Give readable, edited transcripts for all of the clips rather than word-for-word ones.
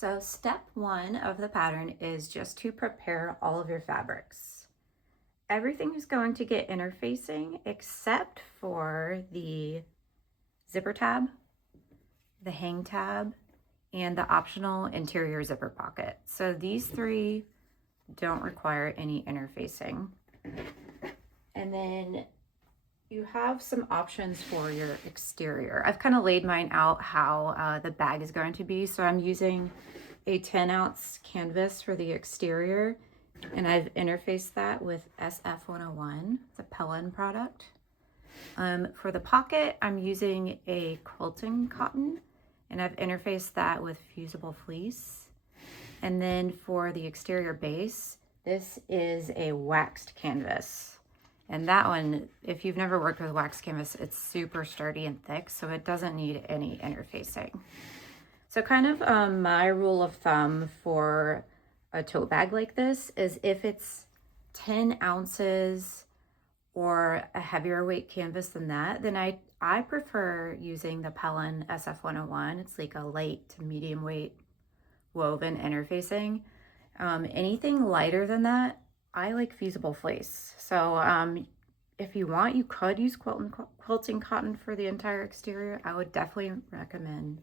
So step one of the pattern is just to prepare all of your fabrics. Everything is going to get interfacing except for the zipper tab, the hang tab, and the optional interior zipper pocket. So these three don't require any interfacing. And then you have some options for your exterior. I've kind of laid mine out how the bag is going to be. So I'm using a 10-ounce canvas for the exterior, and I've interfaced that with SF101, it's a Pellin product. For the pocket, I'm using a quilting cotton, and I've interfaced that with fusible fleece. And then for the exterior base, this is a waxed canvas. And that one, if you've never worked with wax canvas, it's super sturdy and thick, so it doesn't need any interfacing. So kind of my rule of thumb for a tote bag like this is if it's 10 ounces or a heavier weight canvas than that, then I prefer using the Pellin SF101. It's like a light to medium weight woven interfacing. Anything lighter than that, I like fusible fleece. So if you want, you could use quilting cotton for the entire exterior. I would definitely recommend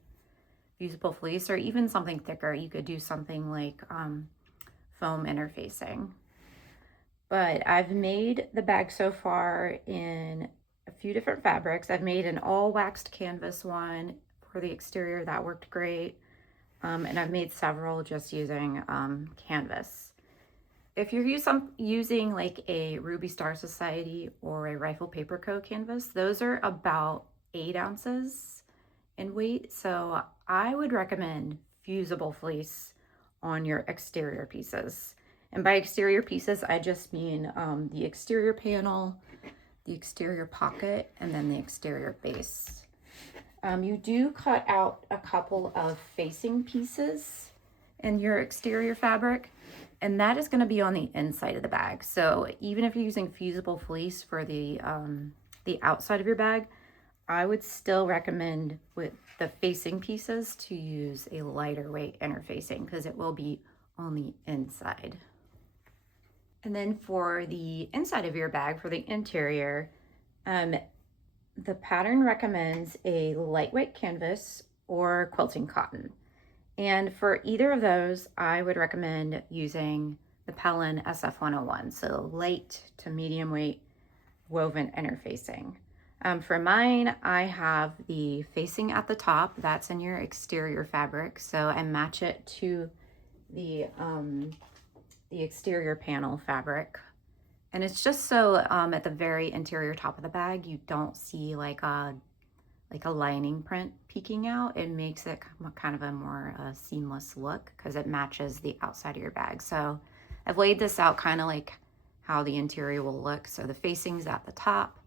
fusible fleece, or even something thicker. You could do something like foam interfacing. But I've made the bag so far in a few different fabrics. I've made an all waxed canvas one for the exterior. That worked great. And I've made several just using canvas. If you're using like a Ruby Star Society or a Rifle Paper Co canvas, those are about 8 ounces in weight. So I would recommend fusible fleece on your exterior pieces. And by exterior pieces, I just mean the exterior panel, the exterior pocket, and then the exterior base. You do cut out a couple of facing pieces in your exterior fabric, and that is going to be on the inside of the bag. So even if you're using fusible fleece for the outside of your bag, I would still recommend with the facing pieces to use a lighter weight interfacing because it will be on the inside. And then for the inside of your bag, for the interior, the pattern recommends a lightweight canvas or quilting cotton. And for either of those, I would recommend using the Pellin SF101, so light to medium weight woven interfacing. For mine, I have the facing at the top, that's in your exterior fabric, so I match it to the exterior panel fabric. And it's just so at the very interior top of the bag, you don't see like a lining print peeking out. It makes it kind of a more seamless look because it matches the outside of your bag. So I've laid this out kind of like how the interior will look. So the facing's at the top,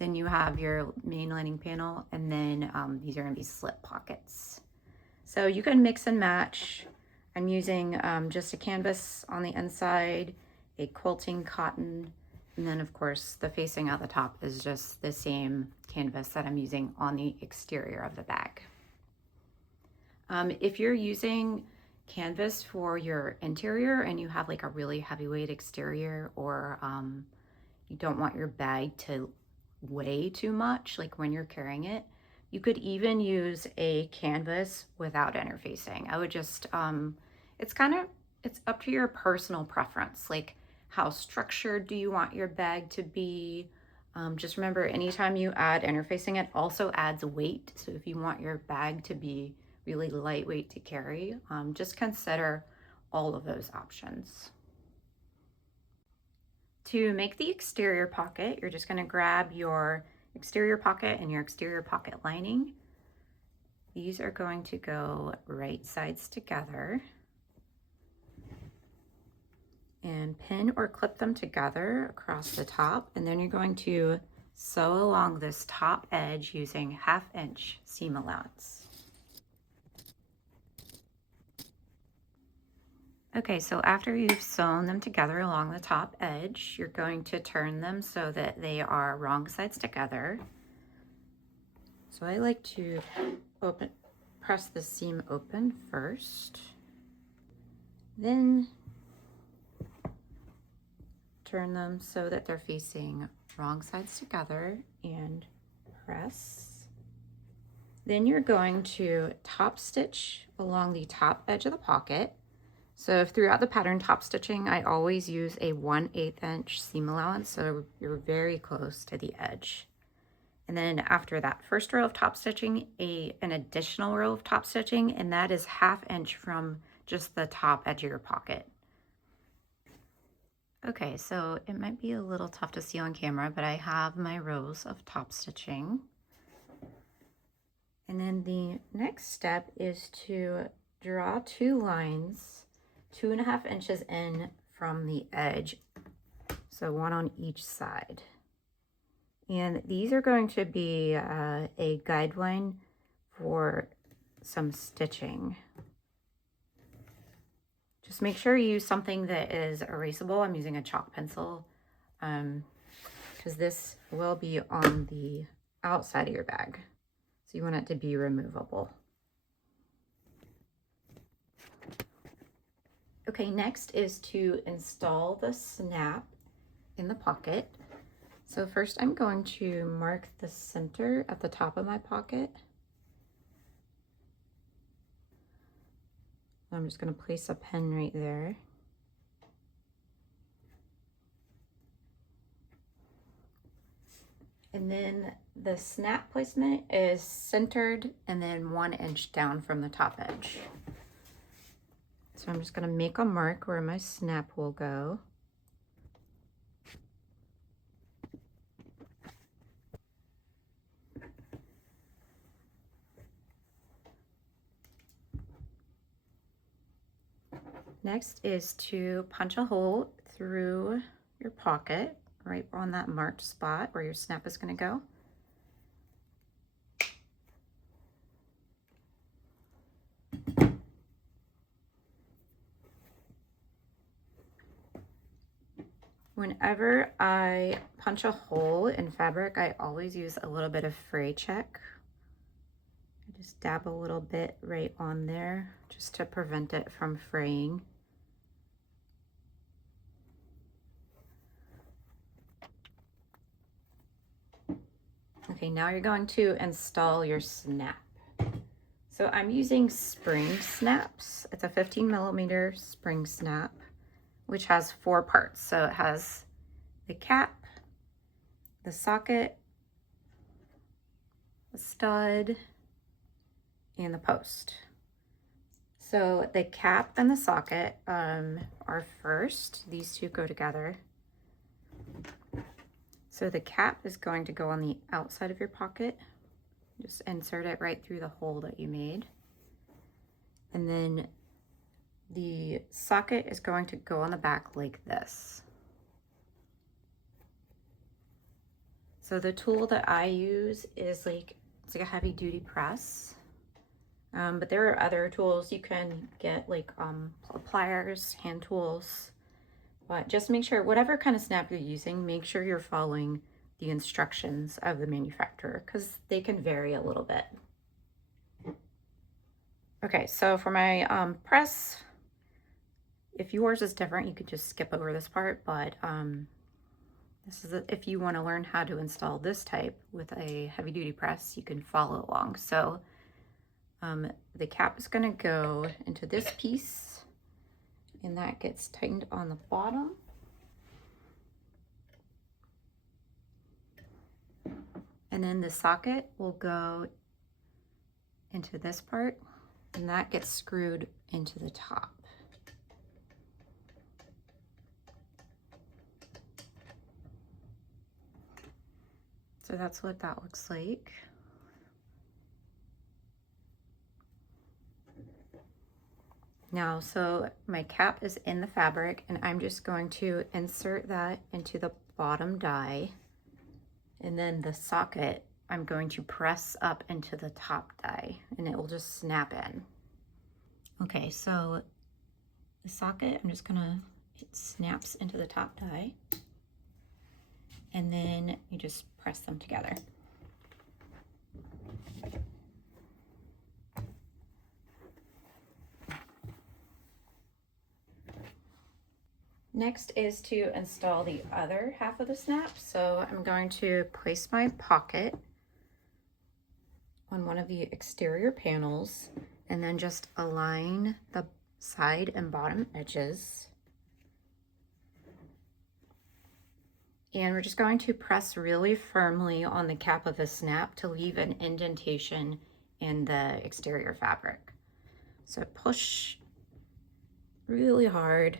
then you have your main lining panel, and then these are going to be slip pockets. So you can mix and match. I'm using just a canvas on the inside, a quilting cotton, and then of course the facing at the top is just the same canvas that I'm using on the exterior of the bag. If you're using canvas for your interior and you have like a really heavyweight exterior, or you don't want your bag to weigh too much, like when you're carrying it, you could even use a canvas without interfacing. I would just, it's up to your personal preference. Like, how structured do you want your bag to be? Just remember, anytime you add interfacing, it also adds weight. So if you want your bag to be really lightweight to carry, just consider all of those options. To make the exterior pocket, you're just going to grab your exterior pocket and your exterior pocket lining. These are going to go right sides together, and pin or clip them together across the top, and then you're going to sew along this top edge using 1/2 inch seam allowance. Okay, so after you've sewn them together along the top edge, you're going to turn them so that they are wrong sides together. So I like to press the seam open first. Then turn them so that they're facing wrong sides together and press. Then you're going to top stitch along the top edge of the pocket. So throughout the pattern top stitching, I always use a 1/8 inch seam allowance, so you're very close to the edge. And then after that first row of top stitching, an additional row of top stitching, and that is 1/2 inch from just the top edge of your pocket. Okay, so it might be a little tough to see on camera, but I have my rows of top stitching. And then the next step is to draw 2 lines 2.5 inches in from the edge, so one on each side. And these are going to be a guideline for some stitching. Just make sure you use something that is erasable. I'm using a chalk pencil because this will be on the outside of your bag. So you want it to be removable. Okay, next is to install the snap in the pocket. So first I'm going to mark the center at the top of my pocket. I'm just going to place a pin right there. And then the snap placement is centered and then 1 inch down from the top edge. So I'm just going to make a mark where my snap will go. Next is to punch a hole through your pocket, right on that marked spot where your snap is going to go. Whenever I punch a hole in fabric, I always use a little bit of fray check. I just dab a little bit right on there just to prevent it from fraying. Okay, now you're going to install your snap. So I'm using spring snaps. It's a 15mm spring snap, which has 4 parts. So it has the cap, the socket, the stud, and the post. So the cap and the socket are first. These two go together. So the cap is going to go on the outside of your pocket. Just insert it right through the hole that you made. And then the socket is going to go on the back like this. So the tool that I use is it's like a heavy duty press. But there are other tools you can get, like pliers, hand tools. But just make sure, whatever kind of snap you're using, make sure you're following the instructions of the manufacturer because they can vary a little bit. Okay, so for my press, if yours is different, you could just skip over this part, but this is if you want to learn how to install this type with a heavy duty press, you can follow along. So the cap is going to go into this piece, and that gets tightened on the bottom. And then the socket will go into this part, and that gets screwed into the top. So that's what that looks like. Now, so my cap is in the fabric, and I'm just going to insert that into the bottom die. And then the socket, I'm going to press up into the top die, and it will just snap in. Okay, so the socket, it snaps into the top die, and then you just press them together. Next is to install the other half of the snap. So I'm going to place my pocket on one of the exterior panels and then just align the side and bottom edges. And we're just going to press really firmly on the cap of the snap to leave an indentation in the exterior fabric. So push really hard,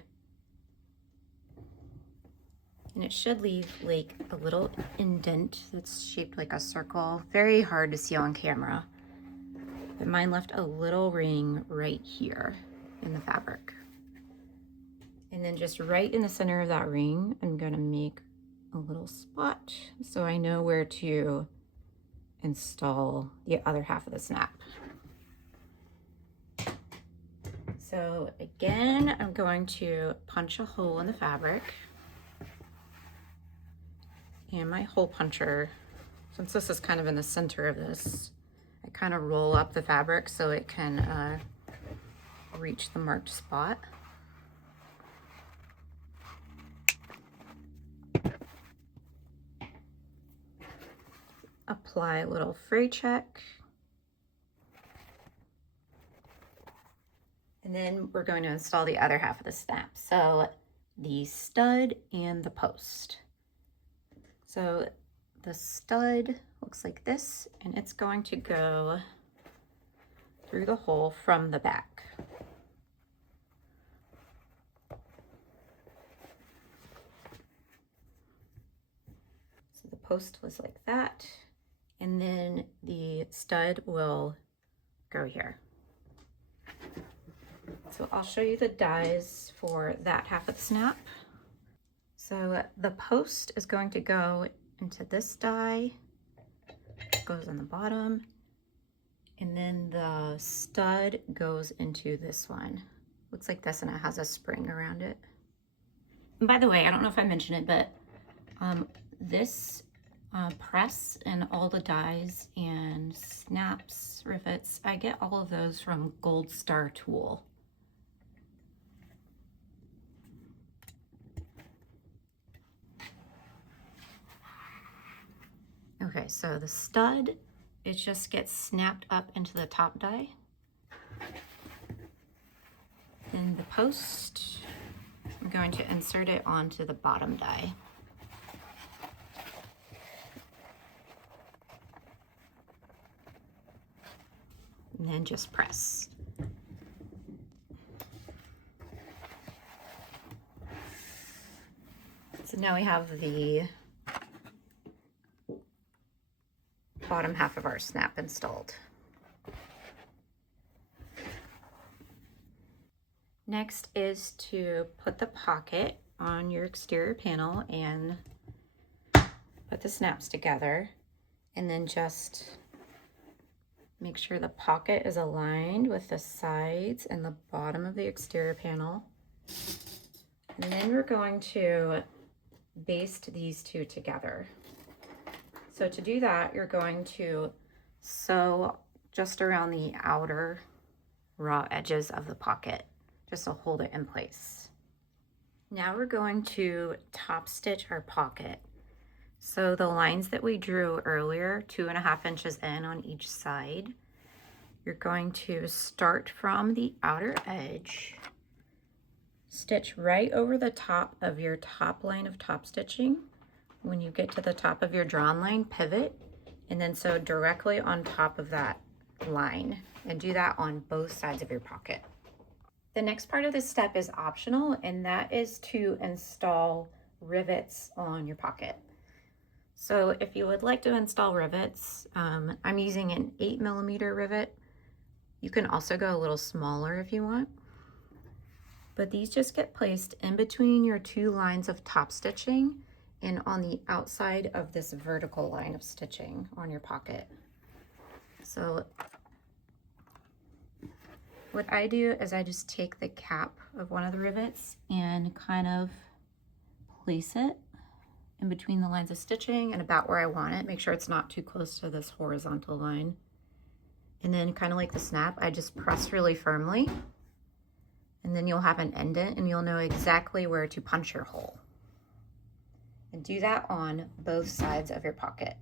and it should leave like a little indent that's shaped like a circle. Very hard to see on camera, but mine left a little ring right here in the fabric. And then just right in the center of that ring, I'm gonna make a little spot so I know where to install the other half of the snap. So again, I'm going to punch a hole in the fabric, and my hole puncher, since this is kind of in the center of this, I kind of roll up the fabric so it can reach the marked spot. Apply a little fray check. And then we're going to install the other half of the snap. So the stud and the post. So the stud looks like this, and it's going to go through the hole from the back. So the post was like that, and then the stud will go here. So I'll show you the dies for that half of the snap. So the post is going to go into this die, goes on the bottom, and then the stud goes into this one. Looks like this, and it has a spring around it. And by the way, I don't know if I mentioned it, but this press and all the dies and snaps, rivets, I get all of those from Gold Star Tool. Okay, so the stud, it just gets snapped up into the top die. Then the post, I'm going to insert it onto the bottom die. And then just press. So now we have the bottom half of our snap installed. Next is to put the pocket on your exterior panel and put the snaps together, and then just make sure the pocket is aligned with the sides and the bottom of the exterior panel. And then we're going to baste these two together. So to do that, you're going to sew just around the outer raw edges of the pocket, just to hold it in place. Now we're going to top stitch our pocket. So the lines that we drew earlier, 2.5 inches in on each side, you're going to start from the outer edge, stitch right over the top of your top line of top stitching. When you get to the top of your drawn line, pivot, and then sew directly on top of that line, and do that on both sides of your pocket. The next part of this step is optional, and that is to install rivets on your pocket. So if you would like to install rivets, I'm using an 8mm rivet. You can also go a little smaller if you want. But these just get placed in between your two lines of top stitching and on the outside of this vertical line of stitching on your pocket. So what I do is I just take the cap of one of the rivets and kind of place it in between the lines of stitching and about where I want it. Make sure it's not too close to this horizontal line. And then kind of like the snap, I just press really firmly and then you'll have an indent and you'll know exactly where to punch your hole. And do that on both sides of your pocket.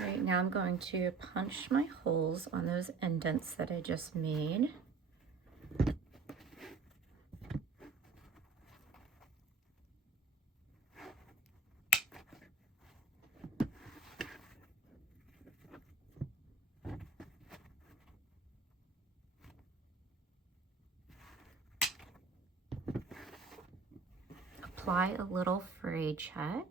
All right, now I'm going to punch my holes on those indents that I just made. Apply a little fray check.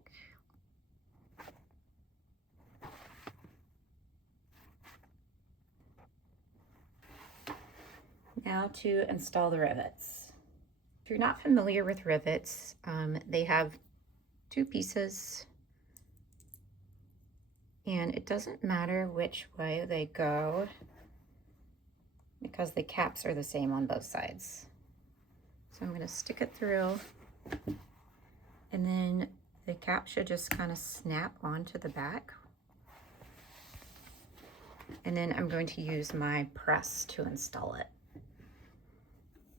Now to install the rivets. If you're not familiar with rivets, they have two pieces, and it doesn't matter which way they go because the caps are the same on both sides. So I'm going to stick it through, and then the cap should just kind of snap onto the back. And then I'm going to use my press to install it.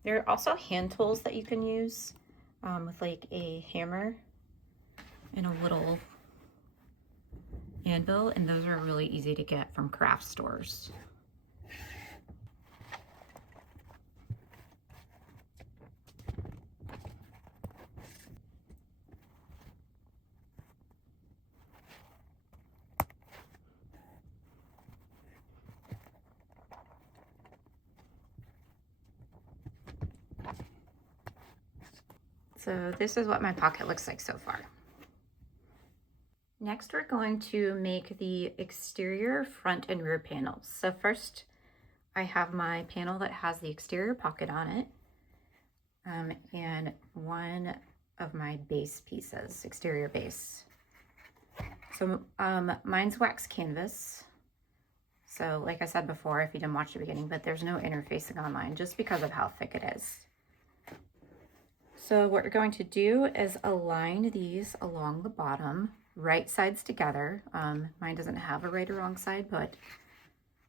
There are also hand tools that you can use with like a hammer and a little anvil, and those are really easy to get from craft stores. So this is what my pocket looks like so far. Next, we're going to make the exterior front and rear panels. So first, I have my panel that has the exterior pocket on it, and one of my base pieces, exterior base. So mine's wax canvas. So like I said before, if you didn't watch the beginning, but there's no interfacing on mine just because of how thick it is. So what we're going to do is align these along the bottom, right sides together. Mine doesn't have a right or wrong side, but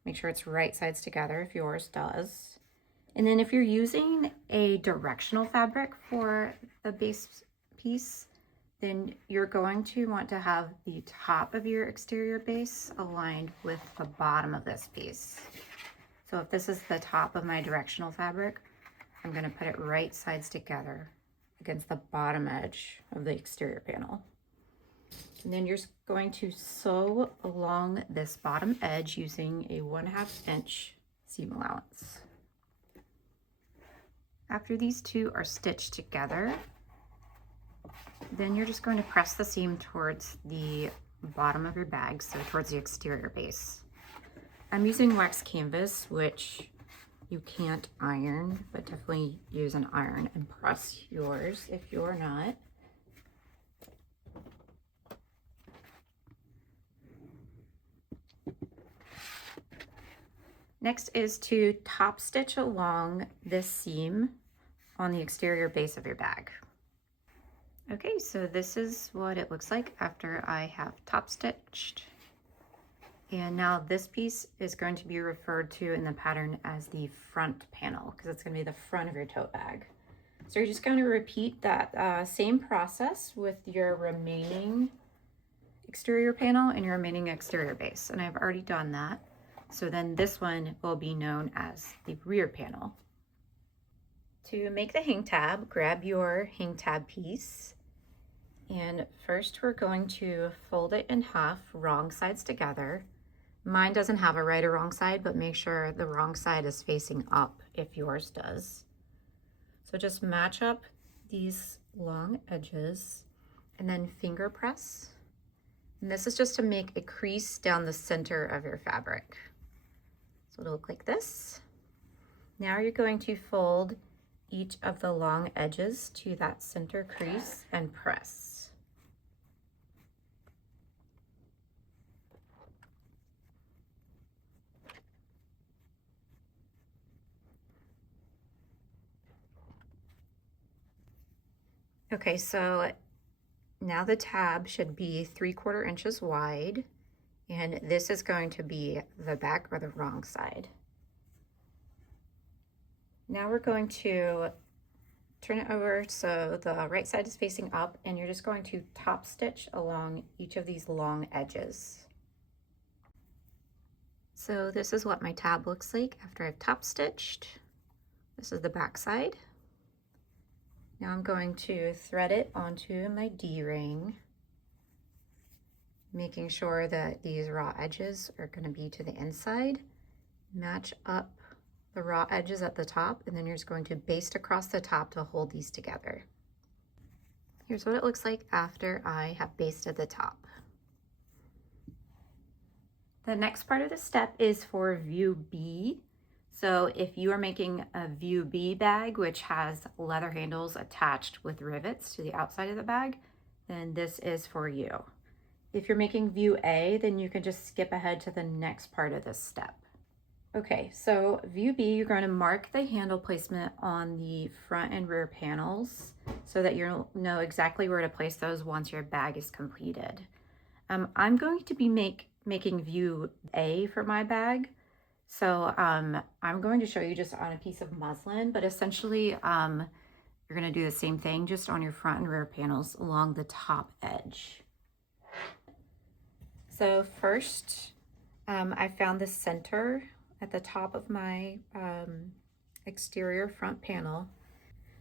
make sure it's right sides together if yours does. And then if you're using a directional fabric for the base piece, then you're going to want to have the top of your exterior base aligned with the bottom of this piece. So if this is the top of my directional fabric, I'm going to put it right sides together against the bottom edge of the exterior panel. And then you're going to sew along this bottom edge using a 1/2 inch seam allowance. After these two are stitched together, then you're just going to press the seam towards the bottom of your bag, so towards the exterior base. I'm using wax canvas, which you can't iron, but definitely use an iron and press yours if you're not. Next is to top stitch along this seam on the exterior base of your bag. Okay, so this is what it looks like after I have top stitched. And now this piece is going to be referred to in the pattern as the front panel because it's going to be the front of your tote bag. So you're just going to repeat that same process with your remaining exterior panel and your remaining exterior base. And I've already done that. So then this one will be known as the rear panel. To make the hang tab, grab your hang tab piece. And first we're going to fold it in half, wrong sides together. Mine doesn't have a right or wrong side, but make sure the wrong side is facing up if yours does. So just match up these long edges and then finger press. And this is just to make a crease down the center of your fabric. So it'll look like this. Now you're going to fold each of the long edges to that center crease and press. Okay, so now the tab should be 3/4 inches wide, and this is going to be the back or the wrong side. Now we're going to turn it over so the right side is facing up, and you're just going to top stitch along each of these long edges. So this is what my tab looks like after I've top stitched. This is the back side. Now I'm going to thread it onto my D-ring, making sure that these raw edges are going to be to the inside. Match up the raw edges at the top, and then you're just going to baste across the top to hold these together. Here's what it looks like after I have basted the top. The next part of the step is for view B. So if you are making a view B bag, which has leather handles attached with rivets to the outside of the bag, then this is for you. If you're making view A, then you can just skip ahead to the next part of this step. Okay, so view B, you're going to mark the handle placement on the front and rear panels so that you'll know exactly where to place those once your bag is completed. I'm going to be making view A for my bag. So I'm going to show you just on a piece of muslin, but essentially you're going to do the same thing just on your front and rear panels along the top edge. So first, I found the center at the top of my exterior front panel.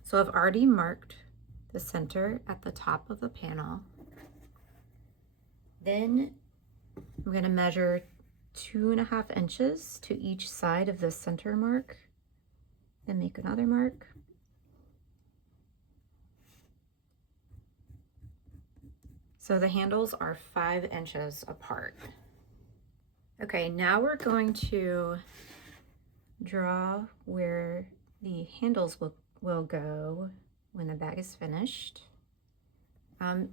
So I've already marked the center at the top of the panel. Then I'm going to measure 2.5 inches to each side of the center mark, then make another mark. So the handles are 5 inches apart. Okay, now we're going to draw where the handles will go when the bag is finished.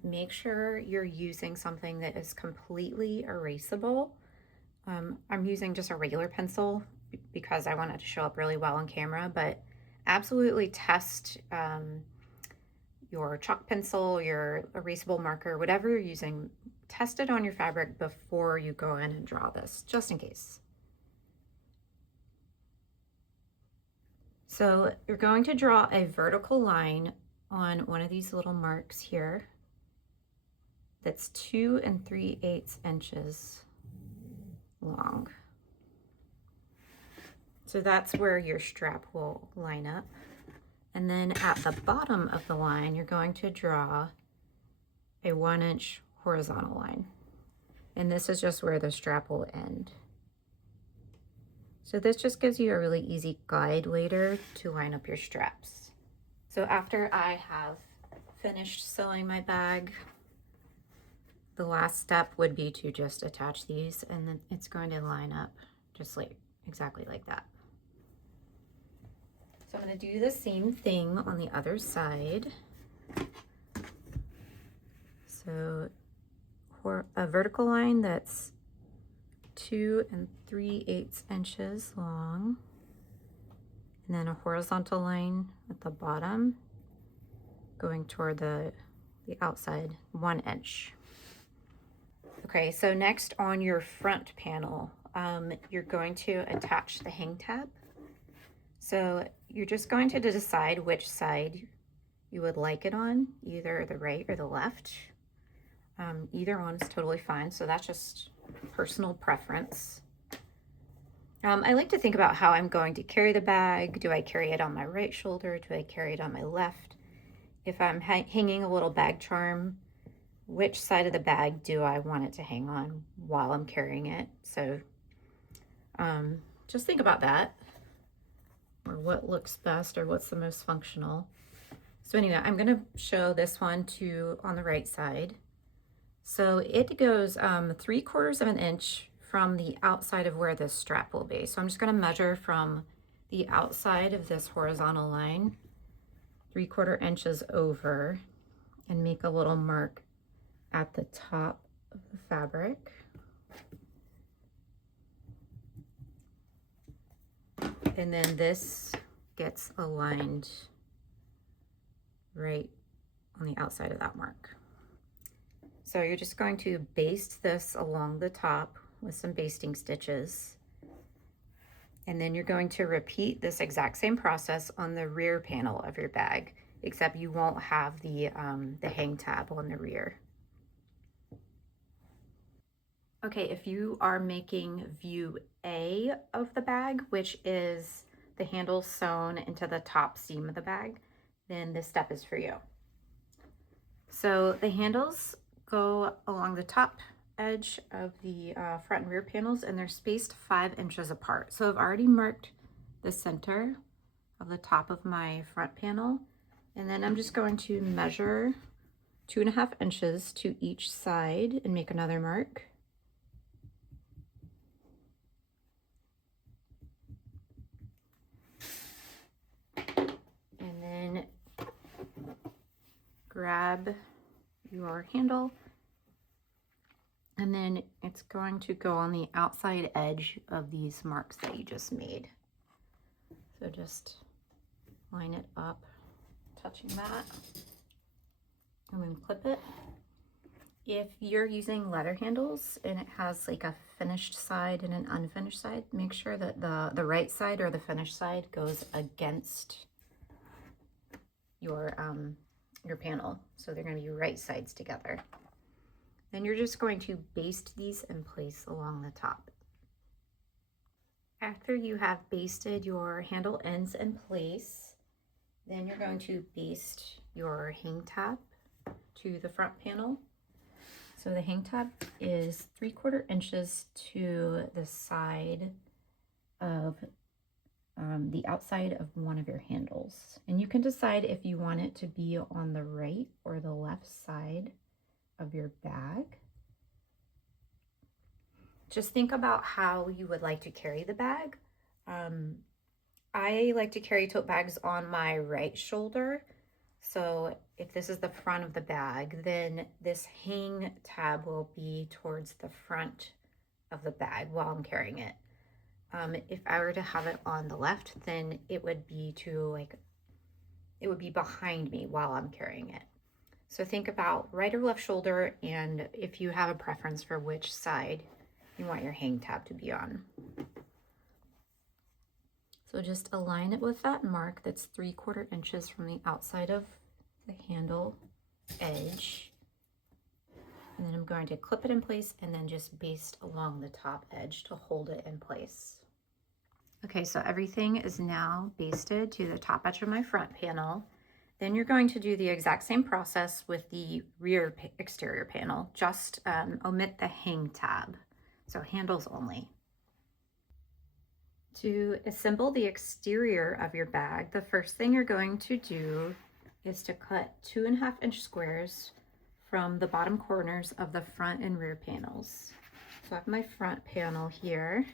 Make sure you're using something that is completely erasable. I'm using just a regular pencil because I want it to show up really well on camera, but absolutely test your chalk pencil, your erasable marker, whatever you're using, test it on your fabric before you go in and draw this, just in case. So you're going to draw a vertical line on one of these little marks here that's 2 3/8 inches long. So that's where your strap will line up. And then at the bottom of the line, you're going to draw a 1-inch horizontal line. And this is just where the strap will end. So this just gives you a really easy guide later to line up your straps. So after I have finished sewing my bag, the last step would be to just attach these, and then it's going to line up just like exactly like that. So I'm going to do the same thing on the other side. So for a vertical line that's 2 3/8 inches long, and then a horizontal line at the bottom going toward the outside, 1 inch. Okay, so next on your front panel, you're going to attach the hang tab. So you're just going to decide which side you would like it on, either the right or the left. Either one's totally fine, so that's just personal preference. I like to think about how I'm going to carry the bag. Do I carry it on my right shoulder? Do I carry it on my left? If I'm hanging a little bag charm, which side of the bag do I want it to hang on while I'm carrying it? So just think about that, or what looks best, or what's the most functional. So anyway, I'm going to show this one on the right side. So it goes 3/4 of an inch from the outside of where this strap will be. So I'm just going to measure from the outside of this horizontal line 3/4 inches over and make a little mark at the top of the fabric. And then this gets aligned right on the outside of that mark. So you're just going to baste this along the top with some basting stitches. And then you're going to repeat this exact same process on the rear panel of your bag, except you won't have the hang tab on the rear. Okay, if you are making view A of the bag, which is the handle sewn into the top seam of the bag, then this step is for you. So the handles go along the top edge of the front and rear panels, and they're spaced 5 inches apart. So I've already marked the center of the top of my front panel, and then I'm just going to measure 2.5 inches to each side and make another mark. And then grab your handle, and then it's going to go on the outside edge of these marks that you just made. So just line it up, touching that, and then clip it. If you're using letter handles and it has like a finished side and an unfinished side, make sure that the right side or the finished side goes against your panel. So they're going to be right sides together. Then you're just going to baste these in place along the top. After you have basted your handle ends in place, then you're going to baste your hang tab to the front panel. So the hang tab is 3/4 inches to the side of the outside of one of your handles. And you can decide if you want it to be on the right or the left side of your bag. Just think about how you would like to carry the bag. I like to carry tote bags on my right shoulder. So if this is the front of the bag, then this hang tab will be towards the front of the bag while I'm carrying it. If I were to have it on the left, then it would be behind me while I'm carrying it. So think about right or left shoulder, and if you have a preference for which side you want your hang tab to be on. So just align it with that mark that's 3/4 inches from the outside of the handle edge. And then I'm going to clip it in place and then just baste along the top edge to hold it in place. Okay, so everything is now basted to the top edge of my front panel. Then you're going to do the exact same process with the rear exterior panel, just omit the hang tab, so handles only. To assemble the exterior of your bag, the first thing you're going to do is to cut 2.5 inch squares from the bottom corners of the front and rear panels. So I have my front panel here.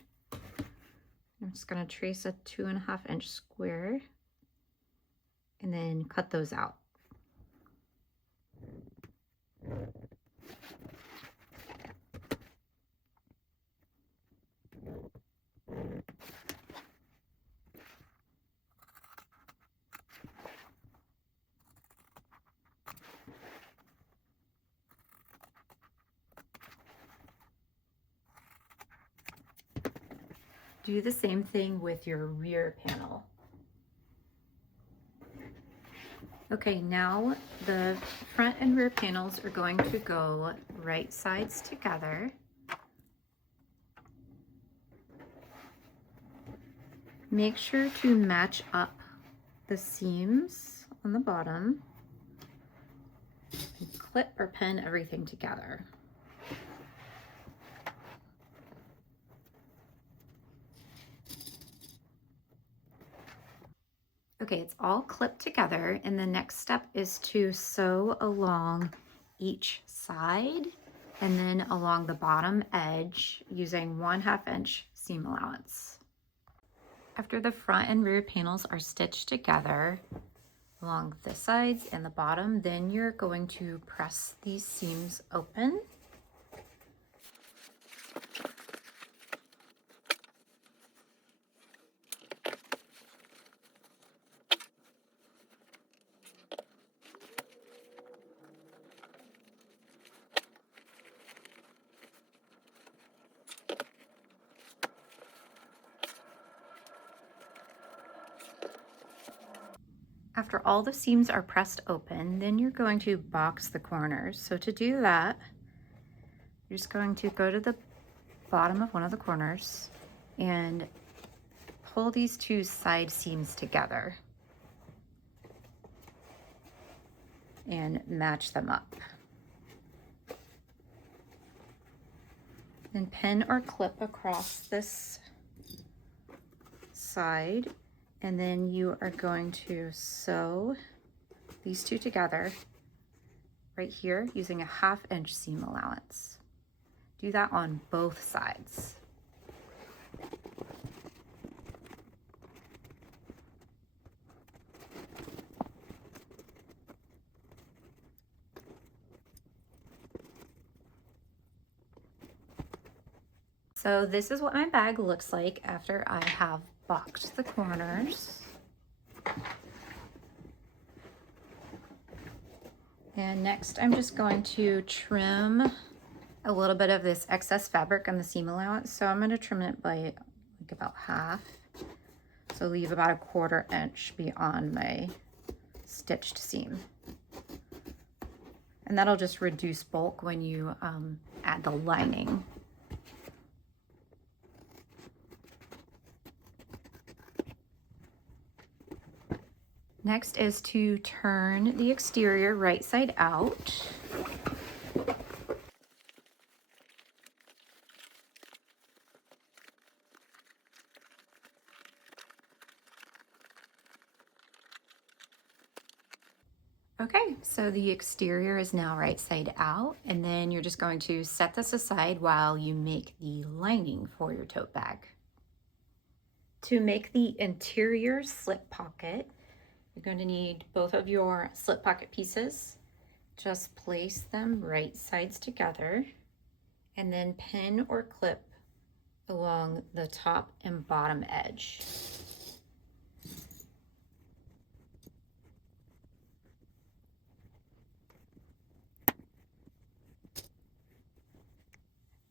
I'm just going to trace a 2.5 inch square and then cut those out. Do the same thing with your rear panel. Okay, now the front and rear panels are going to go right sides together. Make sure to match up the seams on the bottom and clip or pin everything together. Okay, it's all clipped together, and the next step is to sew along each side and then along the bottom edge using 1/2 inch seam allowance. After the front and rear panels are stitched together along the sides and the bottom, then you're going to press these seams open. After all the seams are pressed open, then you're going to box the corners. So to do that, you're just going to go to the bottom of one of the corners and pull these two side seams together and match them up. Then pin or clip across this side, and then you are going to sew these two together right here using a 1/2 inch seam allowance. Do that on both sides. So this is what my bag looks like after I have boxed the corners. And next I'm just going to trim a little bit of this excess fabric on the seam allowance. So I'm going to trim it by like about 1/2. So leave about a 1/4 inch beyond my stitched seam. And that'll just reduce bulk when you add the lining. Next is to turn the exterior right side out. Okay, so the exterior is now right side out, and then you're just going to set this aside while you make the lining for your tote bag. To make the interior slip pocket, you're going to need both of your slip pocket pieces. Just place them right sides together and then pin or clip along the top and bottom edge.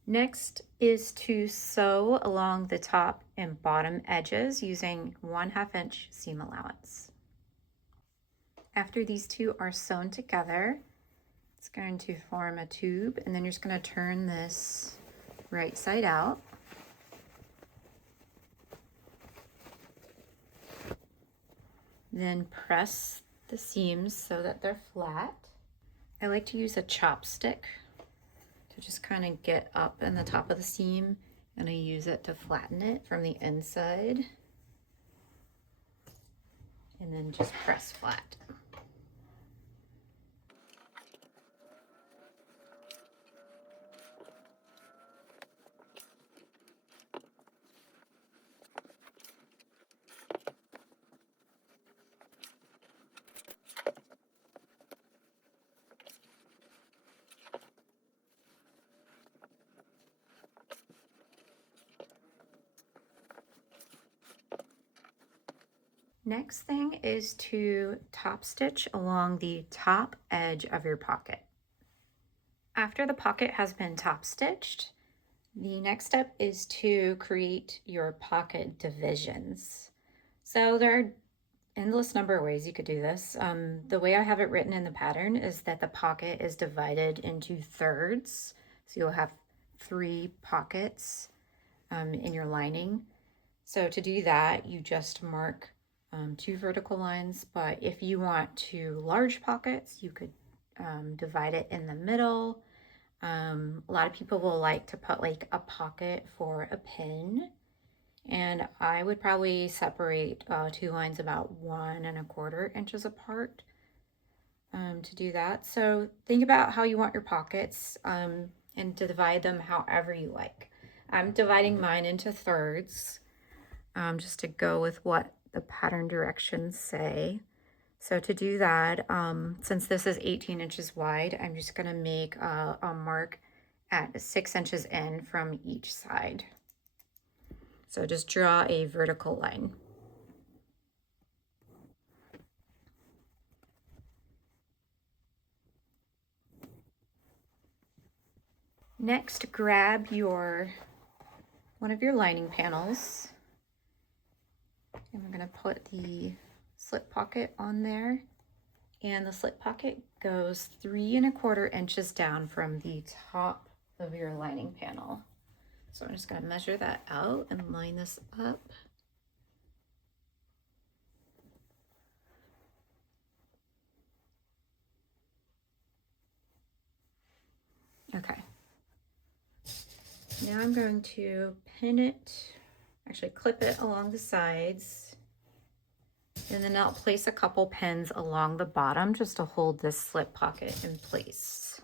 Next is to sew along the top and bottom edges using 1/2 inch seam allowance. After these two are sewn together, it's going to form a tube, and then you're just going to turn this right side out. Then press the seams so that they're flat. I like to use a chopstick to just kind of get up in the top of the seam, and I use it to flatten it from the inside, and then just press flat. Next thing is to top stitch along the top edge of your pocket. After the pocket has been top stitched, the next step is to create your pocket divisions. So there are endless number of ways you could do this. The way I have it written in the pattern is that the pocket is divided into thirds. So you'll have 3 pockets in your lining. So to do that, you just mark 2 vertical lines, but if you want 2 large pockets, you could divide it in the middle. A lot of people will like to put like a pocket for a pin, and I would probably separate 2 lines about 1 1/4 inches apart to do that. So think about how you want your pockets and to divide them however you like. I'm dividing mine into thirds just to go with what the pattern directions say. So to do that, since this is 18 inches wide, I'm just going to make a mark at 6 inches in from each side. So just draw a vertical line. Next, grab one of your lining panels, and we're going to put the slip pocket on there. And the slip pocket goes 3¼ inches down from the top of your lining panel. So I'm just gonna measure that out and line this up. Okay. Now I'm going to pin it, actually clip it along the sides. And then I'll place a couple pins along the bottom just to hold this slip pocket in place.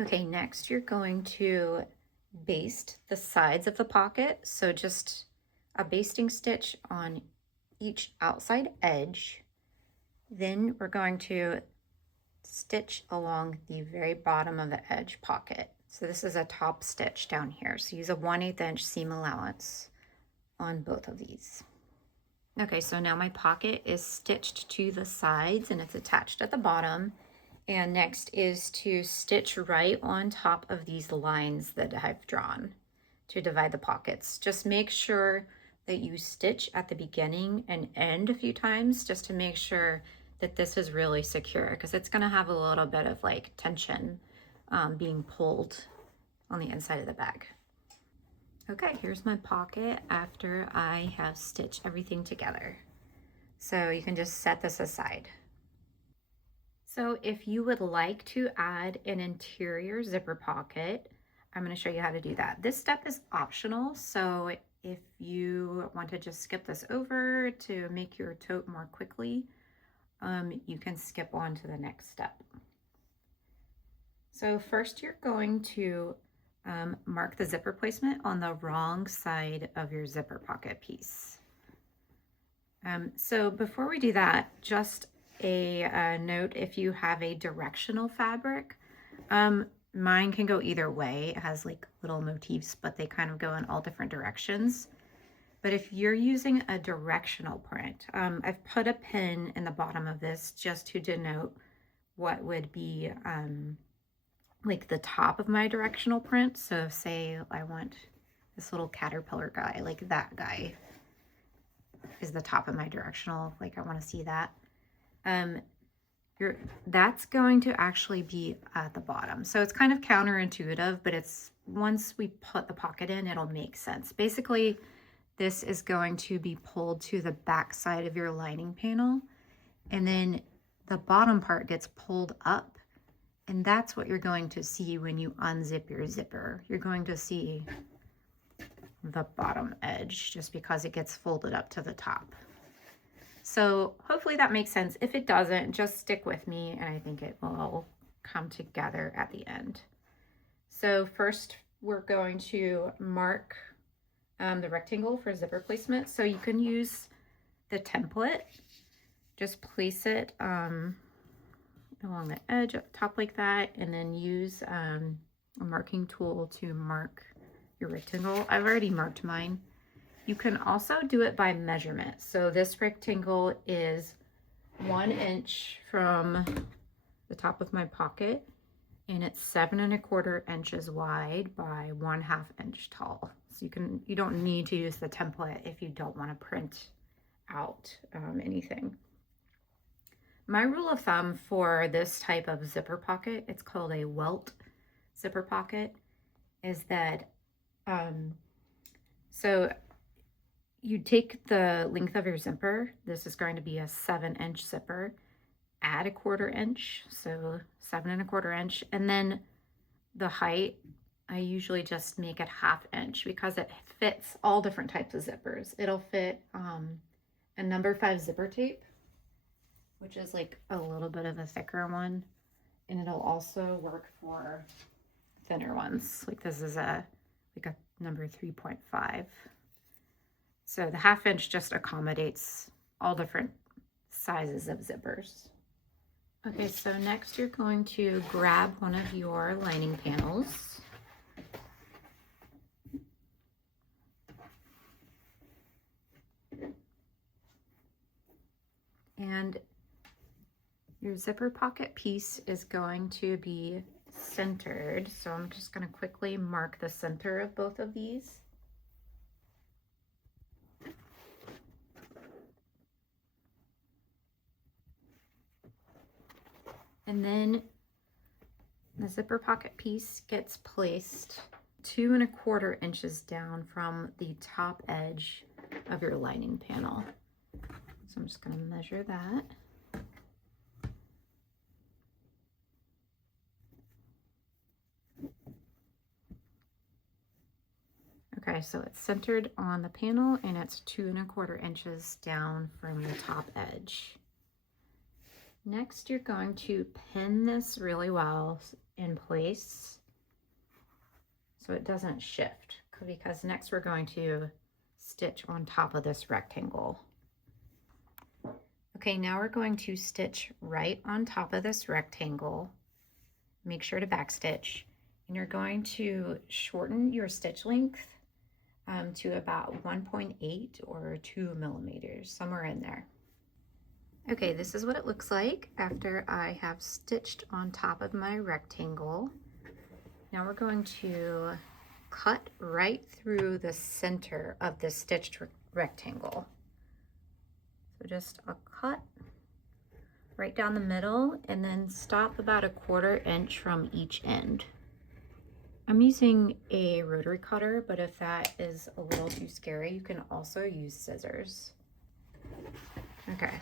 Okay, next you're going to baste the sides of the pocket. So just a basting stitch on each outside edge. Then we're going to stitch along the very bottom of the edge pocket. So this is a top stitch down here. So use a 1/8 inch seam allowance on both of these. Okay, so now my pocket is stitched to the sides and it's attached at the bottom. And next is to stitch right on top of these lines that I've drawn to divide the pockets. Just make sure that you stitch at the beginning and end a few times just to make sure that this is really secure, because it's gonna have a little bit of like tension being pulled on the inside of the bag. Okay, here's my pocket after I have stitched everything together. So you can just set this aside. So if you would like to add an interior zipper pocket, I'm going to show you how to do that. This step is optional, so if you want to just skip this over to make your tote more quickly, you can skip on to the next step. So first you're going to mark the zipper placement on the wrong side of your zipper pocket piece. So before we do that, just a note, if you have a directional fabric, mine can go either way. It has like little motifs, but they kind of go in all different directions. But if you're using a directional print, I've put a pin in the bottom of this just to denote what would be like the top of my directional print. So say I want this little caterpillar guy, like that guy is the top of my directional, like I want to see that. That's going to actually be at the bottom. So it's kind of counterintuitive, but it's once we put the pocket in, it'll make sense. Basically, this is going to be pulled to the back side of your lining panel, and then the bottom part gets pulled up, and that's what you're going to see when you unzip your zipper. You're going to see the bottom edge just because it gets folded up to the top. So hopefully that makes sense. If it doesn't, just stick with me and I think it will come together at the end. So first we're going to mark the rectangle for zipper placement. So you can use the template, just place it along the edge up top like that, and then use a marking tool to mark your rectangle. I've already marked mine. You can also do it by measurement. So this rectangle is 1 inch from the top of my pocket, and it's 7¼ inches wide by 1/2 inch tall. So you don't need to use the template if you don't want to print out anything. My rule of thumb for this type of zipper pocket, it's called a welt zipper pocket, is that so you take the length of your zipper. This is going to be a 7-inch zipper. Add 1/4 inch, so 7¼ inch, and then the height, I usually just make it 1/2 inch because it fits all different types of zippers. It'll fit a number 5 zipper tape, which is like a little bit of a thicker one, and it'll also work for thinner ones. Like this is a number 3.5. So the 1/2 inch just accommodates all different sizes of zippers. Okay, so next you're going to grab one of your lining panels. And Your zipper pocket piece is going to be centered, so I'm just going to quickly mark the center of both of these. And then the zipper pocket piece gets placed 2¼ inches down from the top edge of your lining panel. So I'm just going to measure that. Okay, so it's centered on the panel and it's 2¼ inches down from the top edge. Next, you're going to pin this really well in place so it doesn't shift, because next we're going to stitch on top of this rectangle. Okay, now we're going to stitch right on top of this rectangle. Make sure to backstitch, and you're going to shorten your stitch length to about 1.8 or 2 millimeters, somewhere in there. Okay, this is what it looks like after I have stitched on top of my rectangle. Now we're going to cut right through the center of this stitched rectangle. So just a cut right down the middle and then stop about 1/4 inch from each end. I'm using a rotary cutter, but if that is a little too scary, you can also use scissors. Okay.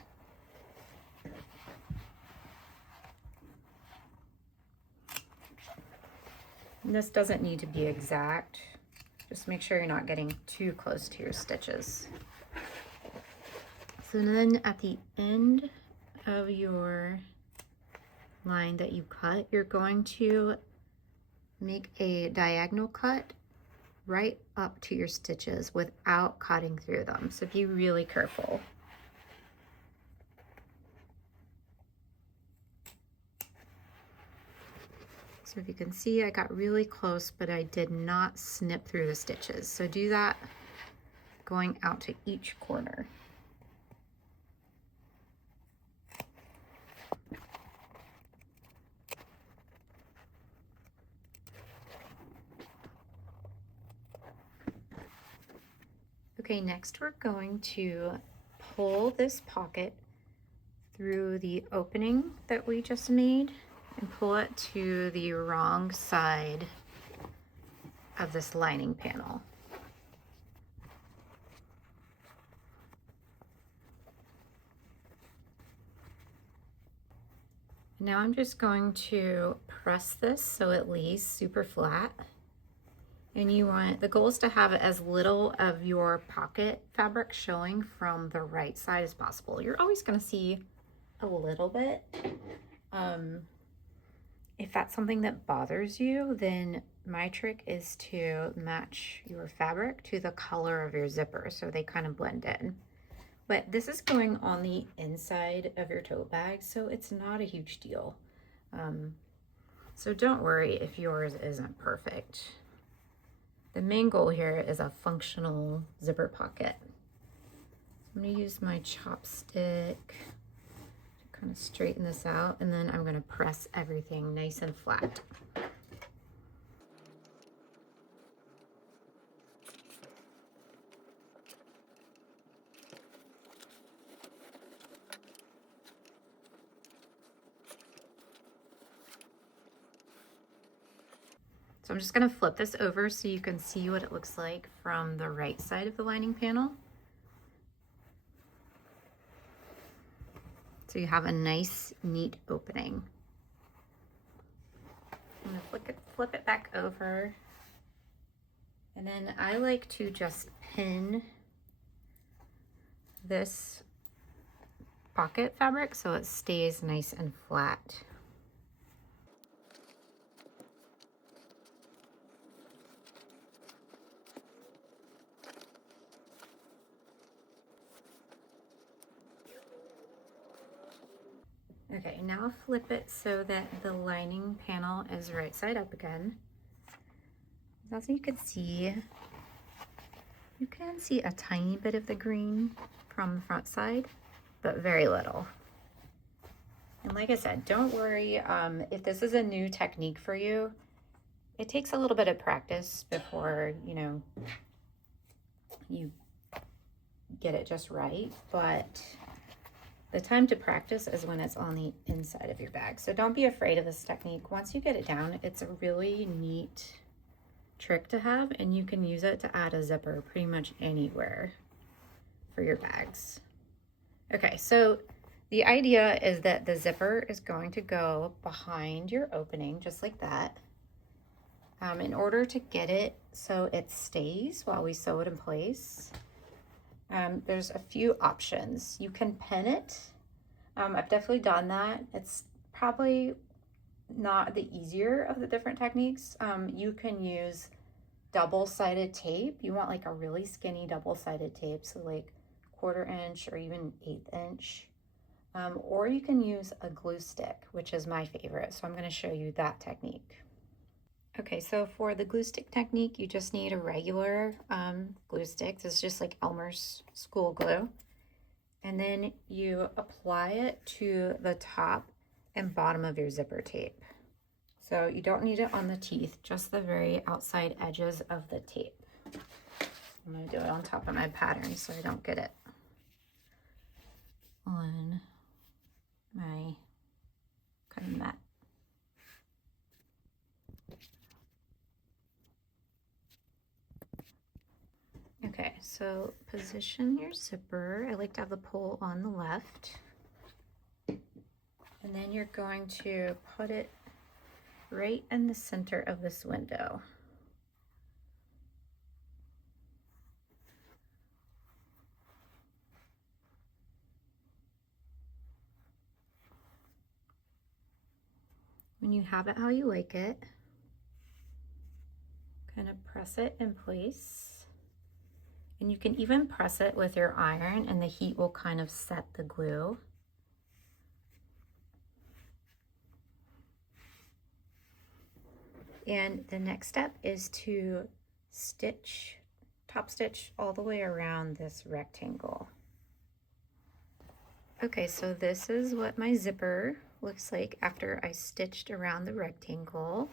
And this doesn't need to be exact. Just make sure you're not getting too close to your stitches. So then at the end of your line that you cut, you're going to make a diagonal cut right up to your stitches without cutting through them. So be really careful. So if you can see, I got really close, but I did not snip through the stitches. So do that going out to each corner. Okay, next we're going to pull this pocket through the opening that we just made and pull it to the wrong side of this lining panel. Now I'm just going to press this so it lays super flat. And the goal is to have as little of your pocket fabric showing from the right side as possible. You're always going to see a little bit. If that's something that bothers you, then my trick is to match your fabric to the color of your zipper so they kind of blend in. But this is going on the inside of your tote bag, so it's not a huge deal. So don't worry if yours isn't perfect. The main goal here is a functional zipper pocket. So I'm going to use my chopstick to kind of straighten this out, and then I'm going to press everything nice and flat. So I'm just going to flip this over so you can see what it looks like from the right side of the lining panel. So you have a nice, neat opening. I'm going to flip it back over. And then I like to just pin this pocket fabric so it stays nice and flat. Okay, now flip it so that the lining panel is right side up again. As you can see, a tiny bit of the green from the front side, but very little. And like I said, don't worry if this is a new technique for you. It takes a little bit of practice before, you know, you get it just right, but the time to practice is when it's on the inside of your bag. So don't be afraid of this technique. Once you get it down, it's a really neat trick to have, and you can use it to add a zipper pretty much anywhere for your bags. Okay, so the idea is that the zipper is going to go behind your opening, just like that. In order to get it so it stays while we sew it in place, there's a few options. You can pin it. I've definitely done that. It's probably not the easier of the different techniques. You can use double-sided tape. You want like a really skinny double-sided tape, so like 1/4 inch or even 1/8 inch. Or you can use a glue stick, which is my favorite. So I'm going to show you that technique. Okay, so for the glue stick technique, you just need a regular glue stick. This is just like Elmer's school glue. And then you apply it to the top and bottom of your zipper tape. So you don't need it on the teeth, just the very outside edges of the tape. I'm going to do it on top of my pattern so I don't get it on my cutting mat. Okay, so position your zipper. I like to have the pole on the left. And then you're going to put it right in the center of this window. When you have it how you like it, kind of press it in place. And you can even press it with your iron and the heat will kind of set the glue. And the next step is to stitch, top stitch all the way around this rectangle. Okay, so this is what my zipper looks like after I stitched around the rectangle.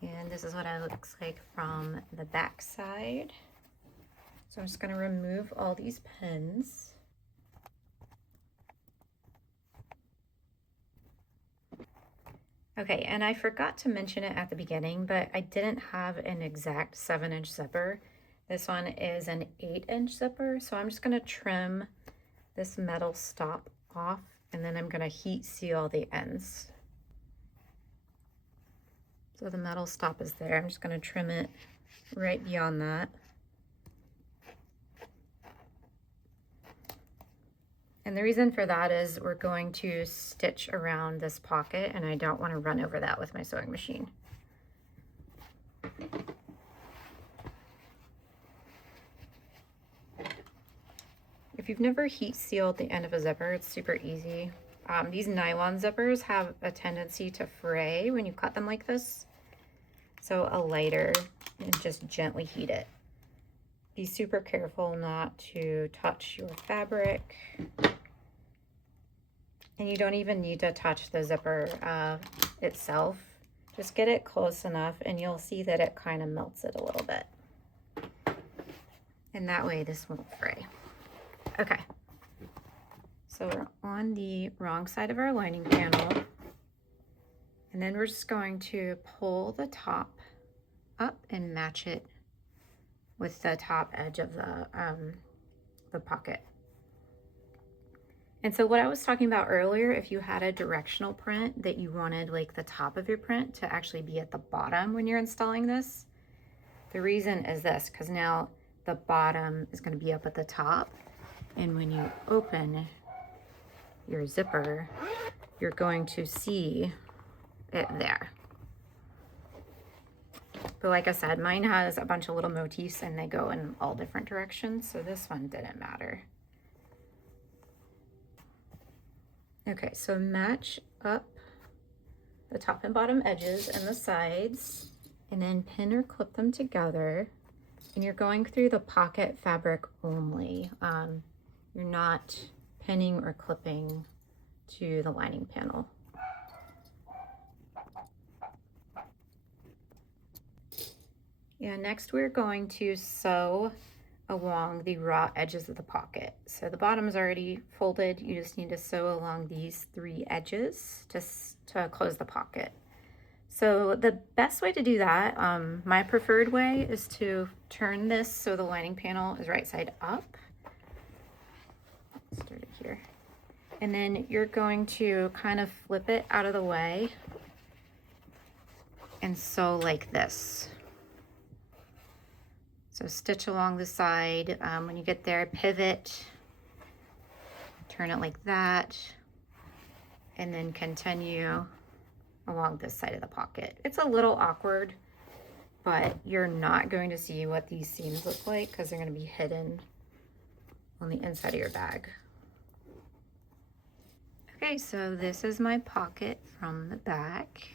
And this is what it looks like from the back side. So I'm just going to remove all these pins. Okay, and I forgot to mention it at the beginning, but I didn't have an exact 7-inch zipper. This one is an 8-inch zipper, so I'm just going to trim this metal stop off, and then I'm going to heat seal the ends. So the metal stop is there. I'm just going to trim it right beyond that. And the reason for that is we're going to stitch around this pocket, and I don't want to run over that with my sewing machine. If you've never heat sealed the end of a zipper, it's super easy. These nylon zippers have a tendency to fray when you cut them like this. So a lighter and just gently heat it. Be super careful not to touch your fabric. And you don't even need to touch the zipper itself. Just get it close enough and you'll see that it kind of melts it a little bit. And that way this won't fray. Okay, so we're on the wrong side of our lining panel. And then we're just going to pull the top up and match it with the top edge of the pocket. And so what I was talking about earlier, if you had a directional print that you wanted like the top of your print to actually be at the bottom when you're installing this, the reason is this, because now the bottom is going to be up at the top. And when you open your zipper, you're going to see it there. But like I said, mine has a bunch of little motifs and they go in all different directions, so this one didn't matter. Okay, so match up the top and bottom edges and the sides, and then pin or clip them together. And you're going through the pocket fabric only. You're not pinning or clipping to the lining panel. Yeah, next we're going to sew along the raw edges of the pocket. So the bottom is already folded. You just need to sew along these 3 edges to close the pocket. So the best way to do that, my preferred way, is to turn this so the lining panel is right side up. Let's start it here. And then you're going to kind of flip it out of the way and sew like this. So stitch along the side. When you get there, pivot, turn it like that, and then continue along this side of the pocket. It's a little awkward, but you're not going to see what these seams look like because they're going to be hidden on the inside of your bag. Okay, so this is my pocket from the back.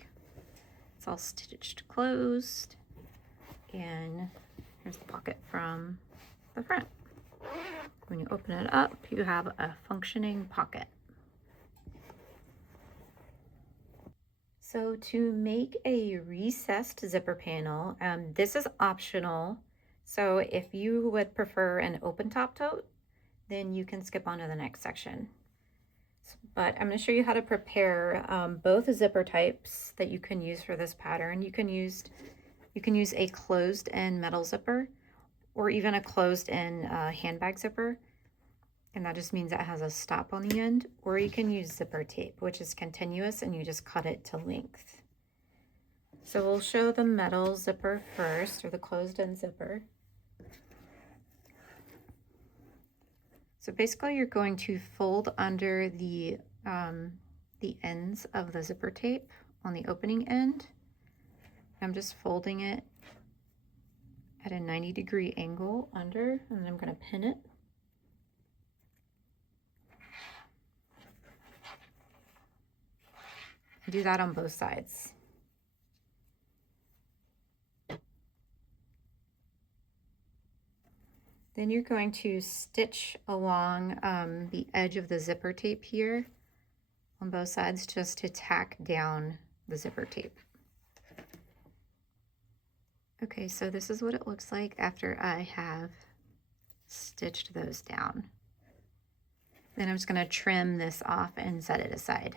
It's all stitched closed, and here's the pocket from the front. When you open it up, you have a functioning pocket. So to make a recessed zipper panel, this is optional. So if you would prefer an open top tote, then you can skip on to the next section. But I'm going to show you how to prepare both zipper types that you can use for this pattern. You can use a closed-end metal zipper, or even a closed-end handbag zipper, and that just means it has a stop on the end. Or you can use zipper tape, which is continuous, and you just cut it to length. So we'll show the metal zipper first, or the closed-end zipper. So basically you're going to fold under the ends of the zipper tape on the opening end. I'm just folding it at a 90-degree angle under, and then I'm going to pin it. And do that on both sides. Then you're going to stitch along the edge of the zipper tape here on both sides, just to tack down the zipper tape. Okay, so this is what it looks like after I have stitched those down. Then I'm just going to trim this off and set it aside.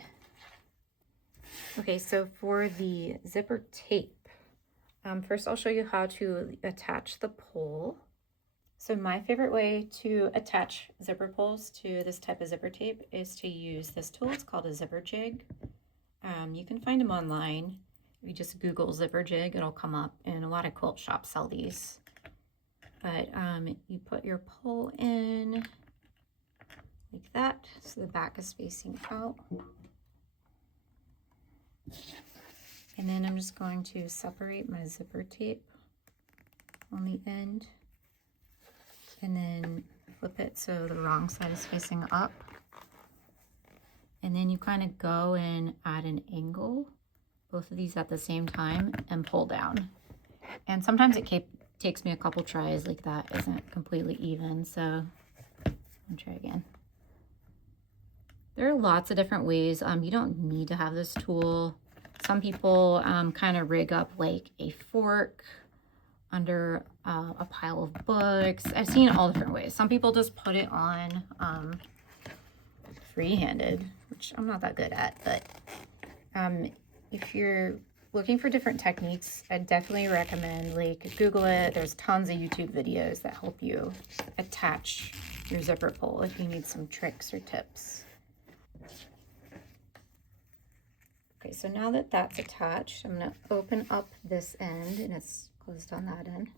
Okay, so for the zipper tape, first I'll show you how to attach the pole. So my favorite way to attach zipper pulls to this type of zipper tape is to use this tool. It's called a zipper jig. You can find them online. If you just Google zipper jig, it'll come up, and a lot of quilt shops sell these. But you put your pole in like that, so the back is facing out. And then I'm just going to separate my zipper tape on the end, and then flip it so the wrong side is facing up. And then you kind of go in at an angle, both of these at the same time, and pull down. And sometimes it takes me a couple tries, like that isn't completely even, so I'll try again. There are lots of different ways. You don't need to have this tool. Some people kind of rig up like a fork under a pile of books. I've seen all different ways. Some people just put it on free-handed, which I'm not that good at, but if you're looking for different techniques, I definitely recommend, like, Google it. There's tons of YouTube videos that help you attach your zipper pull if you need some tricks or tips. Okay, so now that that's attached, I'm going to open up this end, and it's closed on that end.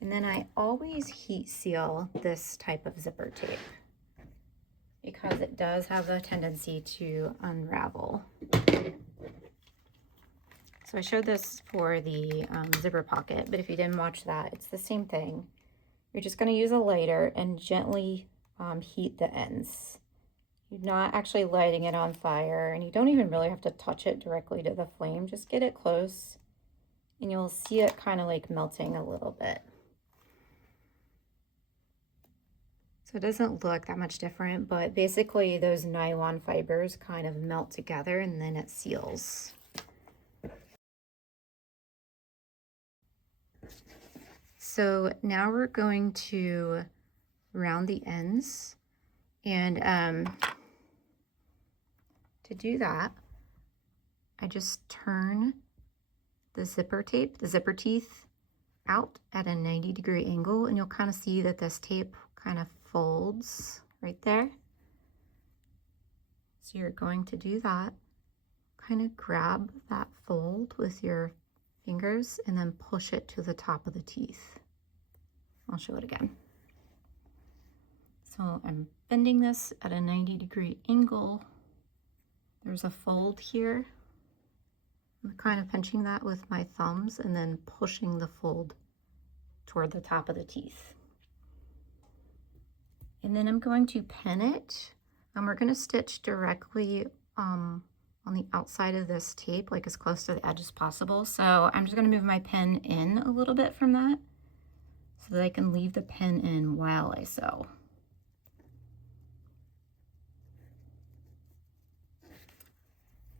And then I always heat seal this type of zipper tape because it does have a tendency to unravel. So I showed this for the zipper pocket, but if you didn't watch that, it's the same thing. You're just going to use a lighter and gently heat the ends. You're not actually lighting it on fire, and you don't even really have to touch it directly to the flame. Just get it close, and you'll see it kind of like melting a little bit. So So it doesn't look that much different, but basically those nylon fibers kind of melt together and then it seals. So now we're going to round the ends, and to do that, I just turn the zipper teeth out at a 90-degree angle, and you'll kind of see that this tape kind of folds right there. So you're going to do that, kind of grab that fold with your fingers and then push it to the top of the teeth. I'll show it again. So I'm bending this at a 90-degree angle. There's a fold here. I'm kind of pinching that with my thumbs and then pushing the fold toward the top of the teeth. And then I'm going to pin it, and we're going to stitch directly on the outside of this tape, like as close to the edge as possible. So I'm just going to move my pin in a little bit from that so that I can leave the pin in while I sew.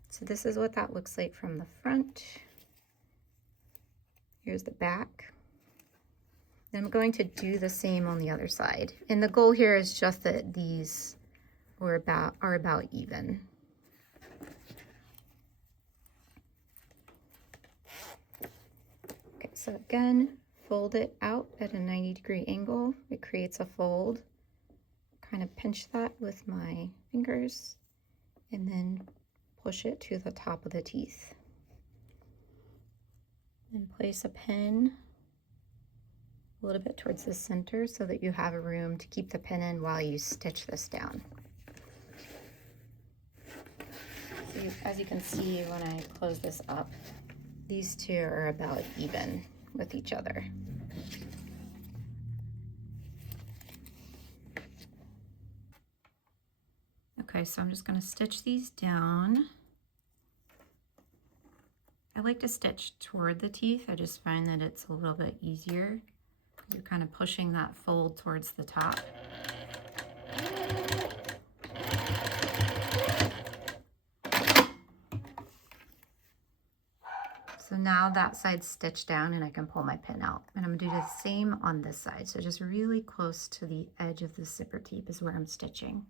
So this is what that looks like from the front. Here's the back. Then I'm going to do the same on the other side. And the goal here is just that these are about even. Okay, so again, fold it out at a 90-degree angle. It creates a fold. Kind of pinch that with my fingers and then push it to the top of the teeth. And place a pin a little bit towards the center so that you have a room to keep the pin in while you stitch this down. So as you can see, when I close this up, these two are about even with each other. Okay, so I'm just going to stitch these down. I like to stitch toward the teeth. I just find that it's a little bit easier. You're kind of pushing that fold towards the top. So now that side's stitched down and I can pull my pin out. And I'm going to do the same on this side. So just really close to the edge of the zipper tape is where I'm stitching.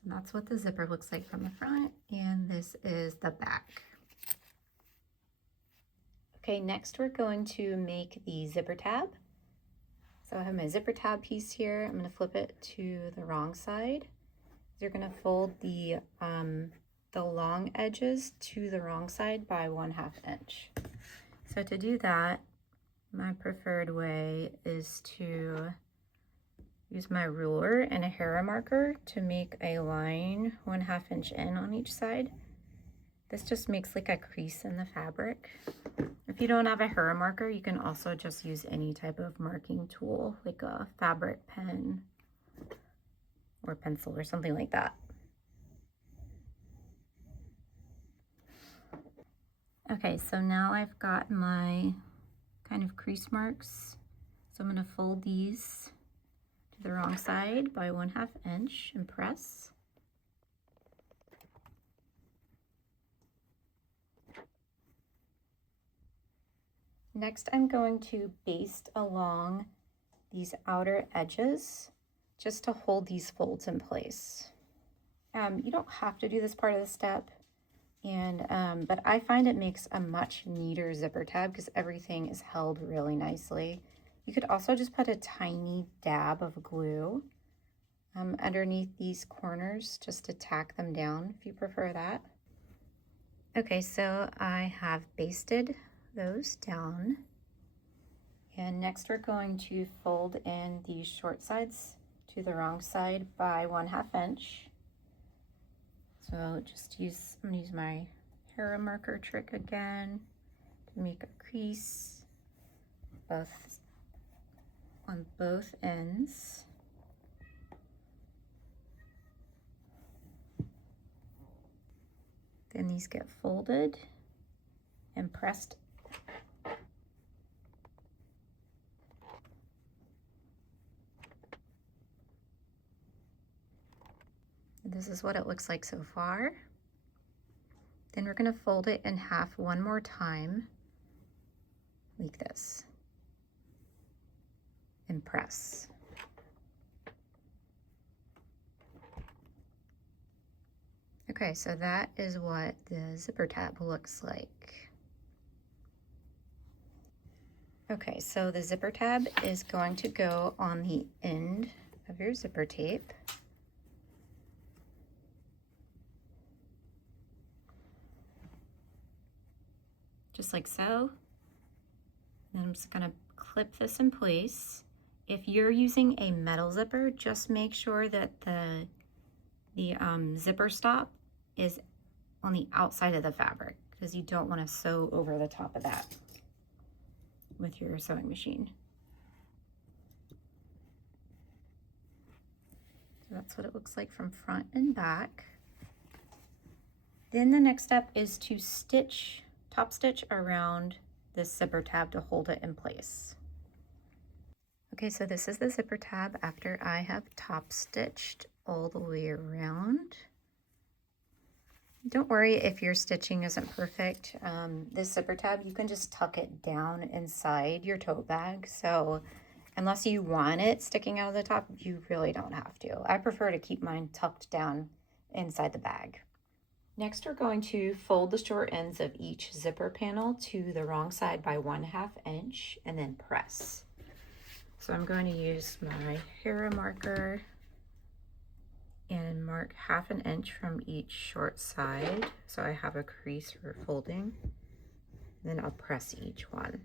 So that's what the zipper looks like from the front, and this is the back. Okay, next we're going to make the zipper tab. So I have my zipper tab piece here. I'm going to flip it to the wrong side. You're going to fold the long edges to the wrong side by 1/2 inch. So to do that, my preferred way is to use my ruler and a hair marker to make a line 1/2 inch in on each side. This just makes like a crease in the fabric. If you don't have a hair marker, you can also just use any type of marking tool, like a fabric pen or pencil or something like that. Okay, so now I've got my kind of crease marks. So I'm going to fold these to the wrong side by 1/2 inch and press. Next, I'm going to baste along these outer edges just to hold these folds in place. You don't have to do this part of the step, but I find it makes a much neater zipper tab because everything is held really nicely. You could also just put a tiny dab of glue underneath these corners just to tack them down if you prefer that. Okay, so I have basted those down. And next we're going to fold in these short sides to the wrong side by 1/2 inch. So I'm gonna use my hair marker trick again to make a crease both on both ends. Then these get folded and pressed. This is what it looks like so far. Then we're going to fold it in half one more time, like this, and press. Okay, so that is what the zipper tab looks like. Okay, so the zipper tab is going to go on the end of your zipper tape. Just like so. And I'm just gonna clip this in place. If you're using a metal zipper, just make sure that the zipper stop is on the outside of the fabric, because you don't want to sew over the top of that with your sewing machine. So that's what it looks like from front and back. Then the next step is to stitch, top stitch around this zipper tab to hold it in place. Okay, so this is the zipper tab after I have top stitched all the way around. Don't worry if your stitching isn't perfect. This zipper tab, you can just tuck it down inside your tote bag. So unless you want it sticking out of the top, you really don't have to. I prefer to keep mine tucked down inside the bag. Next, we're going to fold the short ends of each zipper panel to the wrong side by 1/2 inch and then press. So I'm going to use my Hera marker and mark 1/2 inch from each short side, so I have a crease for folding. Then I'll press each one.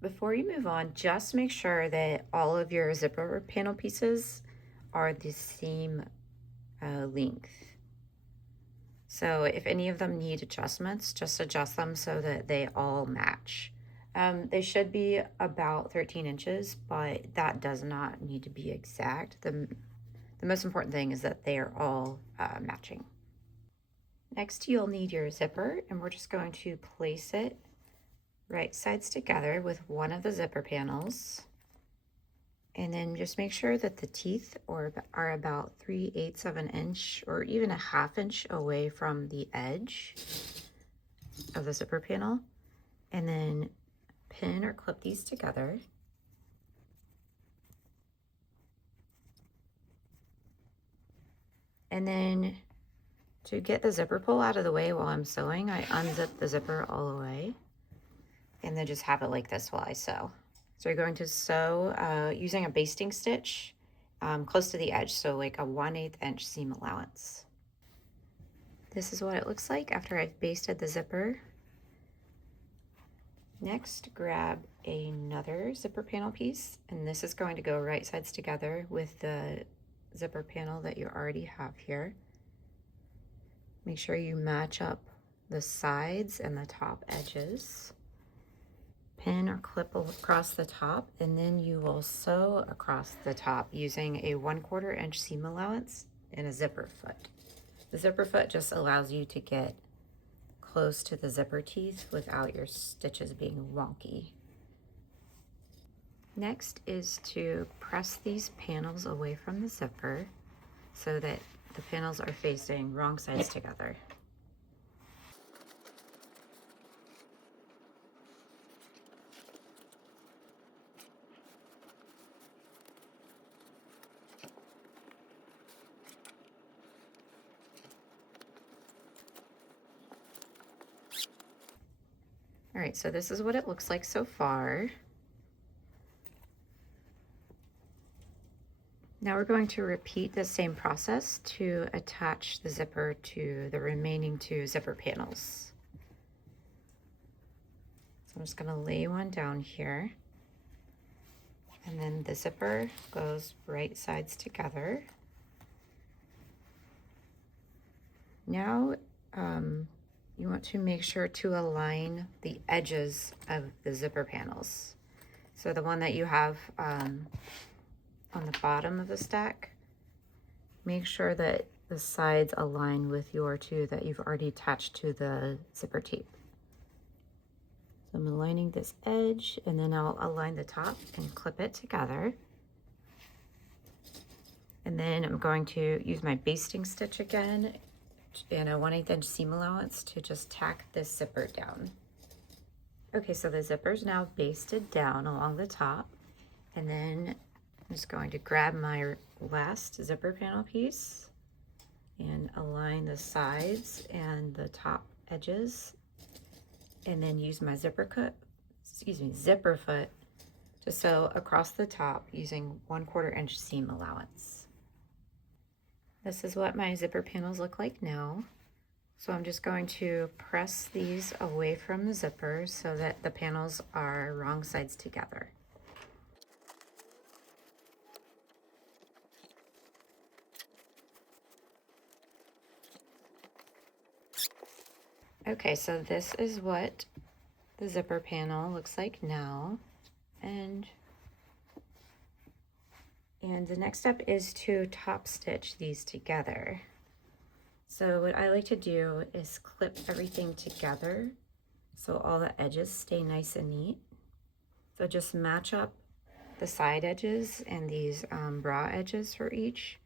Before you move on, just make sure that all of your zipper panel pieces are the same length. So if any of them need adjustments, just adjust them so that they all match. They should be about 13 inches, but that does not need to be exact. The most important thing is that they are all matching. Next, you'll need your zipper, and we're just going to place it right sides together with one of the zipper panels, and then just make sure that the teeth are about 3/8 of an inch or even a 1/2 inch away from the edge of the zipper panel, and then pin or clip these together. And then to get the zipper pull out of the way while I'm sewing, I unzip the zipper all the way and then just have it like this while I sew. So you're going to sew using a basting stitch close to the edge, so like a 1/8 inch seam allowance. This is what it looks like after I've basted the zipper. Next, grab another zipper panel piece, and this is going to go right sides together with the zipper panel that you already have here. Make sure you match up the sides and the top edges. Pin or clip across the top, and then you will sew across the top using a 1/4 inch seam allowance and a zipper foot. The zipper foot just allows you to get close to the zipper teeth without your stitches being wonky. Next is to press these panels away from the zipper so that the panels are facing wrong sides together. All right, so this is what it looks like so far. Now we're going to repeat the same process to attach the zipper to the remaining 2 zipper panels. So I'm just going to lay one down here. And then the zipper goes right sides together. Now you want to make sure to align the edges of the zipper panels. So the one that you have on the bottom of the stack, make sure that the sides align with your 2 that you've already attached to the zipper tape. So I'm aligning this edge, and then I'll align the top and clip it together. And then I'm going to use my basting stitch again and a 1/8 inch seam allowance to just tack this zipper down. Okay, so the zipper's now basted down along the top, and then I'm just going to grab my last zipper panel piece and align the sides and the top edges, and then use my zipper foot to sew across the top using 1/4 inch seam allowance. This is what my zipper panels look like now. So I'm just going to press these away from the zipper so that the panels are wrong sides together. Okay, so this is what the zipper panel looks like now. And the next step is to top stitch these together. So what I like to do is clip everything together so all the edges stay nice and neat. So just match up the side edges and these bra edges for each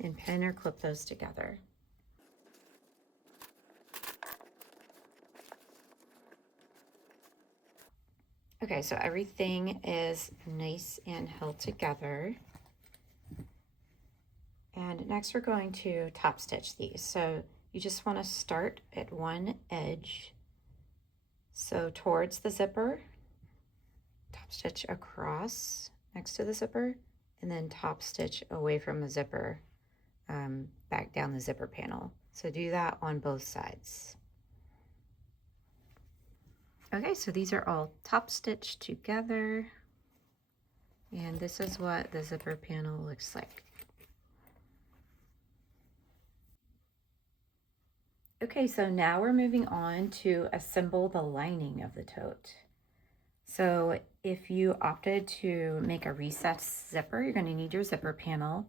and pin or clip those together. Okay, so everything is nice and held together. And next we're going to top stitch these. So you just want to start at one edge. So towards the zipper, top stitch across next to the zipper, and then top stitch away from the zipper, back down the zipper panel. So do that on both sides. Okay, so these are all top stitched together. And this is what the zipper panel looks like. Okay, so now we're moving on to assemble the lining of the tote. So if you opted to make a recessed zipper, you're going to need your zipper panel.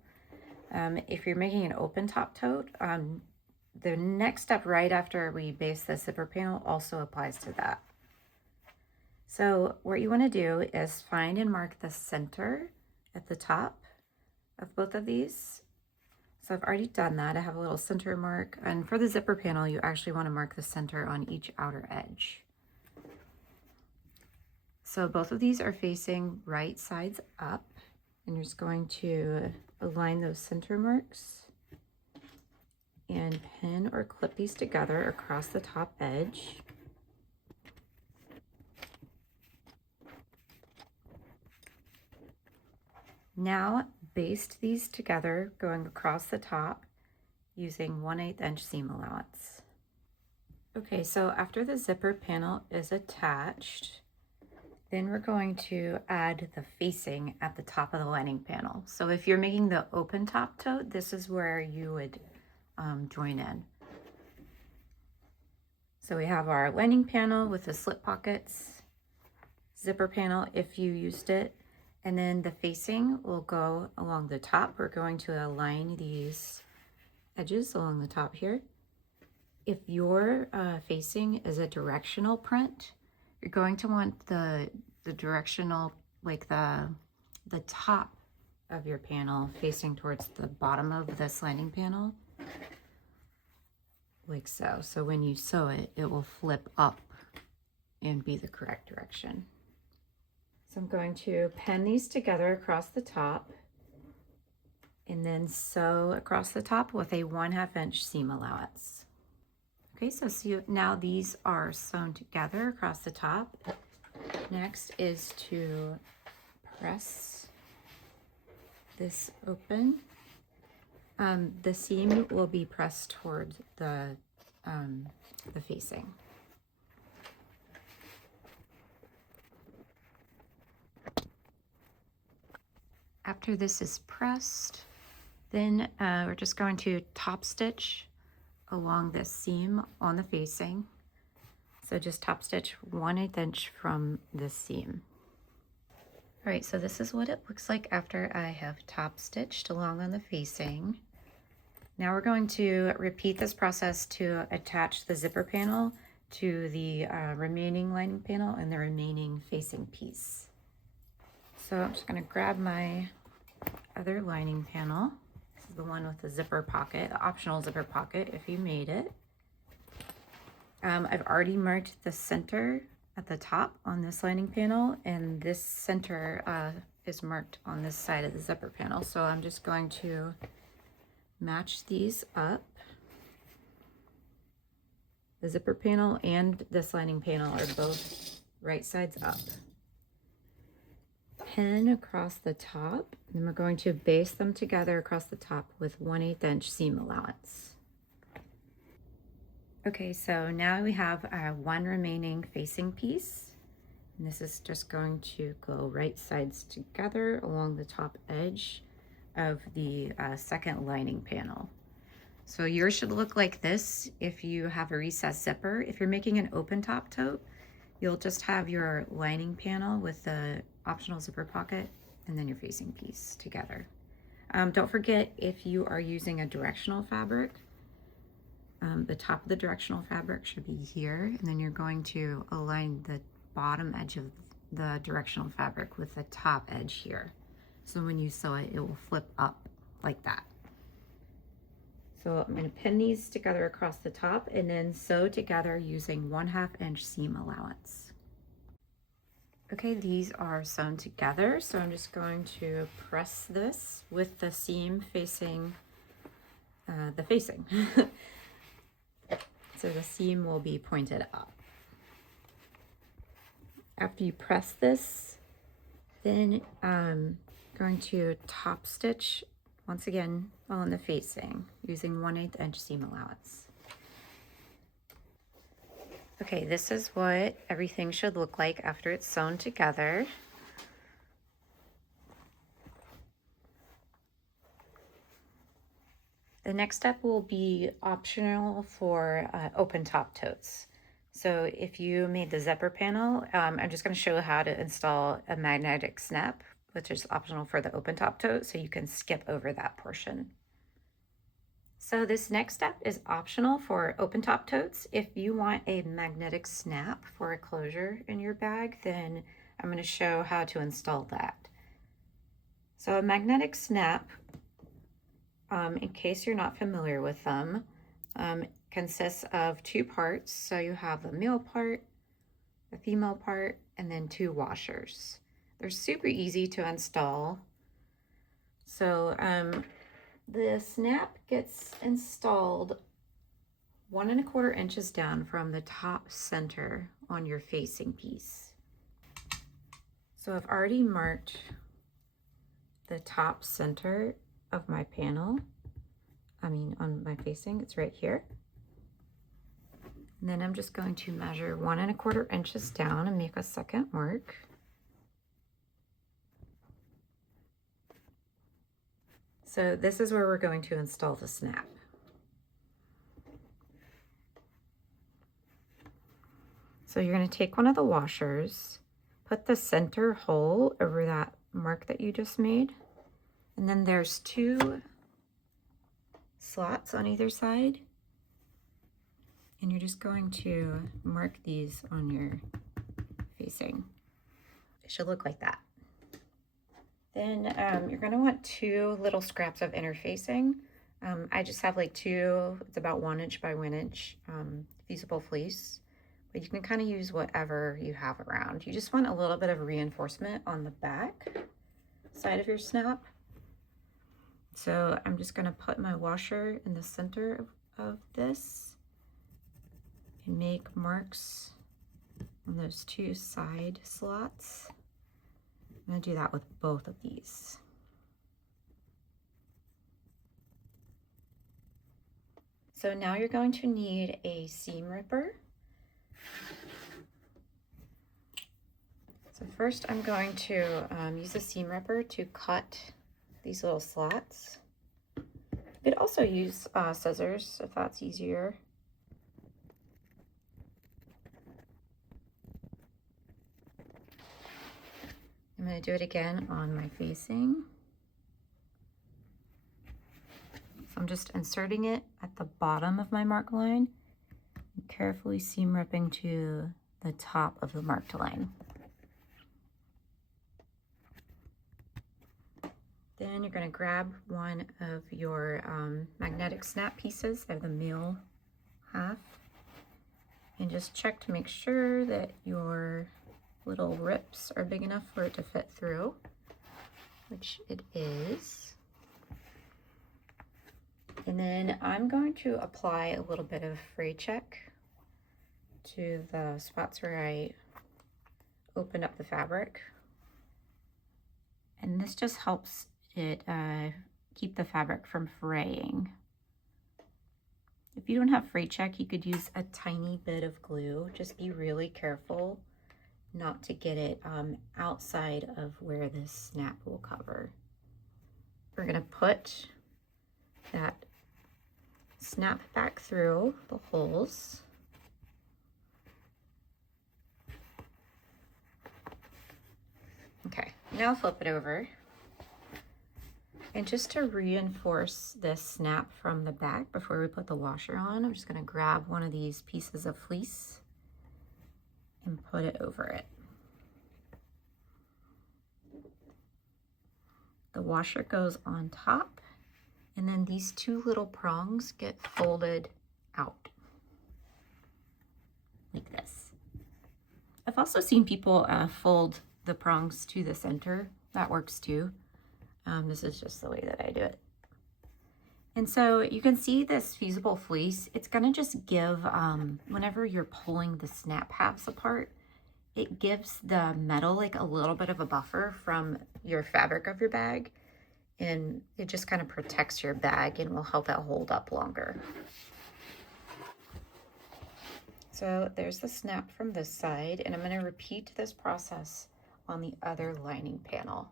If you're making an open top tote, the next step right after we base the zipper panel also applies to that. So what you want to do is find and mark the center at the top of both of these. So I've already done that. I have a little center mark, and for the zipper panel, you actually want to mark the center on each outer edge. So both of these are facing right sides up, and you're just going to align those center marks and pin or clip these together across the top edge. Now baste these together going across the top using 1/8 inch seam allowance. Okay, so after the zipper panel is attached, then we're going to add the facing at the top of the lining panel. So if you're making the open top tote, this is where you would join in. So we have our lining panel with the slip pockets, zipper panel if you used it, and then the facing will go along the top. We're going to align these edges along the top here. If your facing is a directional print, you're going to want the directional, like the top of your panel facing towards the bottom of this lining panel, like so. So when you sew it, it will flip up and be the correct direction. So I'm going to pin these together across the top and then sew across the top with a 1/2 inch seam allowance. Okay, so see, now these are sewn together across the top. Next is to press this open. The seam will be pressed towards the facing. After this is pressed, then we're just going to top stitch along this seam on the facing. So just top stitch 1/8 inch from this seam. All right, so this is what it looks like after I have top stitched along on the facing. Now we're going to repeat this process to attach the zipper panel to the remaining lining panel and the remaining facing piece. So I'm just going to grab my other lining panel. This is the one with the zipper pocket, the optional zipper pocket if you made it. I've already marked the center at the top on this lining panel, and this center is marked on this side of the zipper panel. So I'm just going to match these up. The zipper panel and this lining panel are both right sides up. Pin across the top, and we're going to baste them together across the top with 1/8 inch seam allowance. Okay, so now we have one remaining facing piece, and this is just going to go right sides together along the top edge of the second lining panel. So yours should look like this if you have a recessed zipper. If you're making an open top tote, you'll just have your lining panel with the optional zipper pocket and then your facing piece together. Don't forget, if you are using a directional fabric, the top of the directional fabric should be here, and then you're going to align the bottom edge of the directional fabric with the top edge here. So when you sew it, it will flip up like that. So I'm going to pin these together across the top and then sew together using 1/2 inch seam allowance. Okay, these are sewn together, so I'm just going to press this with the seam facing the facing. So the seam will be pointed up. After you press this, then I'm going to top stitch once again on the facing using 1/8 inch seam allowance. Okay, this is what everything should look like after it's sewn together. The next step will be optional for open top totes. So if you made the zipper panel, I'm just going to show how to install a magnetic snap, which is optional for the open top tote, so you can skip over that portion. So this next step is optional for open top totes. If you want a magnetic snap for a closure in your bag, then I'm going to show how to install that. So a magnetic snap, in case you're not familiar with them, consists of two parts. So you have a male part, a female part, and then two washers. They're super easy to install. So the snap gets installed 1 1/4 inches down from the top center on your facing piece. So I've already marked the top center of my panel. On my facing, it's right here. And then I'm just going to measure 1 1/4 inches down and make a second mark. So this is where we're going to install the snap. So you're going to take one of the washers, put the center hole over that mark that you just made, and then there's two slots on either side, and you're just going to mark these on your facing. It should look like that. Then you're going to want two little scraps of interfacing. I just have like two, it's about 1 inch by 1 inch fusible fleece, but you can kind of use whatever you have around. You just want a little bit of reinforcement on the back side of your snap. So I'm just going to put my washer in the center of this, and make marks on those two side slots. I'm going to do that with both of these. So now you're going to need a seam ripper. So first I'm going to use a seam ripper to cut these little slots. You could also use scissors if that's easier. I'm going to do it again on my facing. So I'm just inserting it at the bottom of my mark line and carefully seam ripping to the top of the marked line. Then you're going to grab one of your magnetic snap pieces. I have the male half. And just check to make sure that your little rips are big enough for it to fit through, which it is. And then I'm going to apply a little bit of fray check to the spots where I open up the fabric. And this just helps it keep the fabric from fraying. If you don't have fray check, you could use a tiny bit of glue. Just be really careful not to get it outside of where this snap will cover. We're gonna put that snap back through the holes. Okay, now flip it over. And just to reinforce this snap from the back before we put the washer on, I'm just gonna grab one of these pieces of fleece and put it over it. The washer goes on top, and then these two little prongs get folded out like this. I've also seen people fold the prongs to the center. That works too. This is just the way that I do it. And so you can see this fusible fleece, it's gonna just give, whenever you're pulling the snap halves apart, it gives the metal like a little bit of a buffer from your fabric of your bag, and it just kind of protects your bag and will help it hold up longer. So there's the snap from this side, and I'm gonna repeat this process on the other lining panel.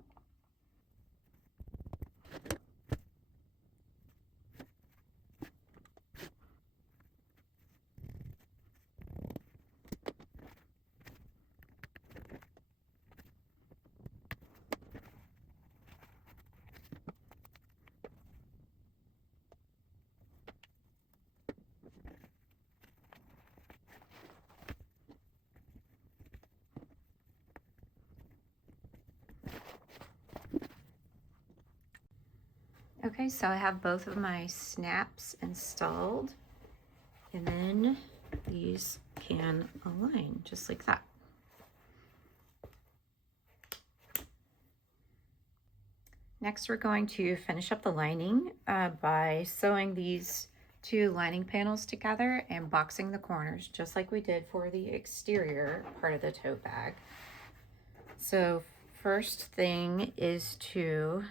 Okay, so I have both of my snaps installed, and then these can align just like that. Next, we're going to finish up the lining by sewing these two lining panels together and boxing the corners, just like we did for the exterior part of the tote bag. So first thing is to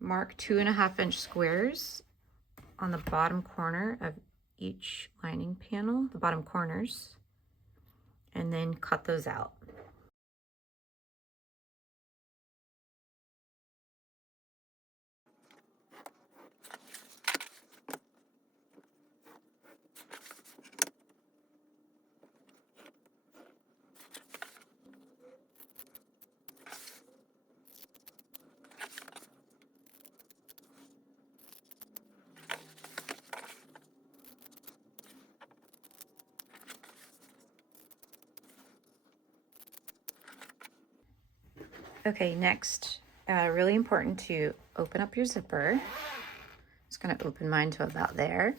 mark 2.5-inch squares on the bottom corner of each lining panel, the bottom corners, and then cut those out. Okay, next, really important to open up your zipper. Just gonna open mine to about there.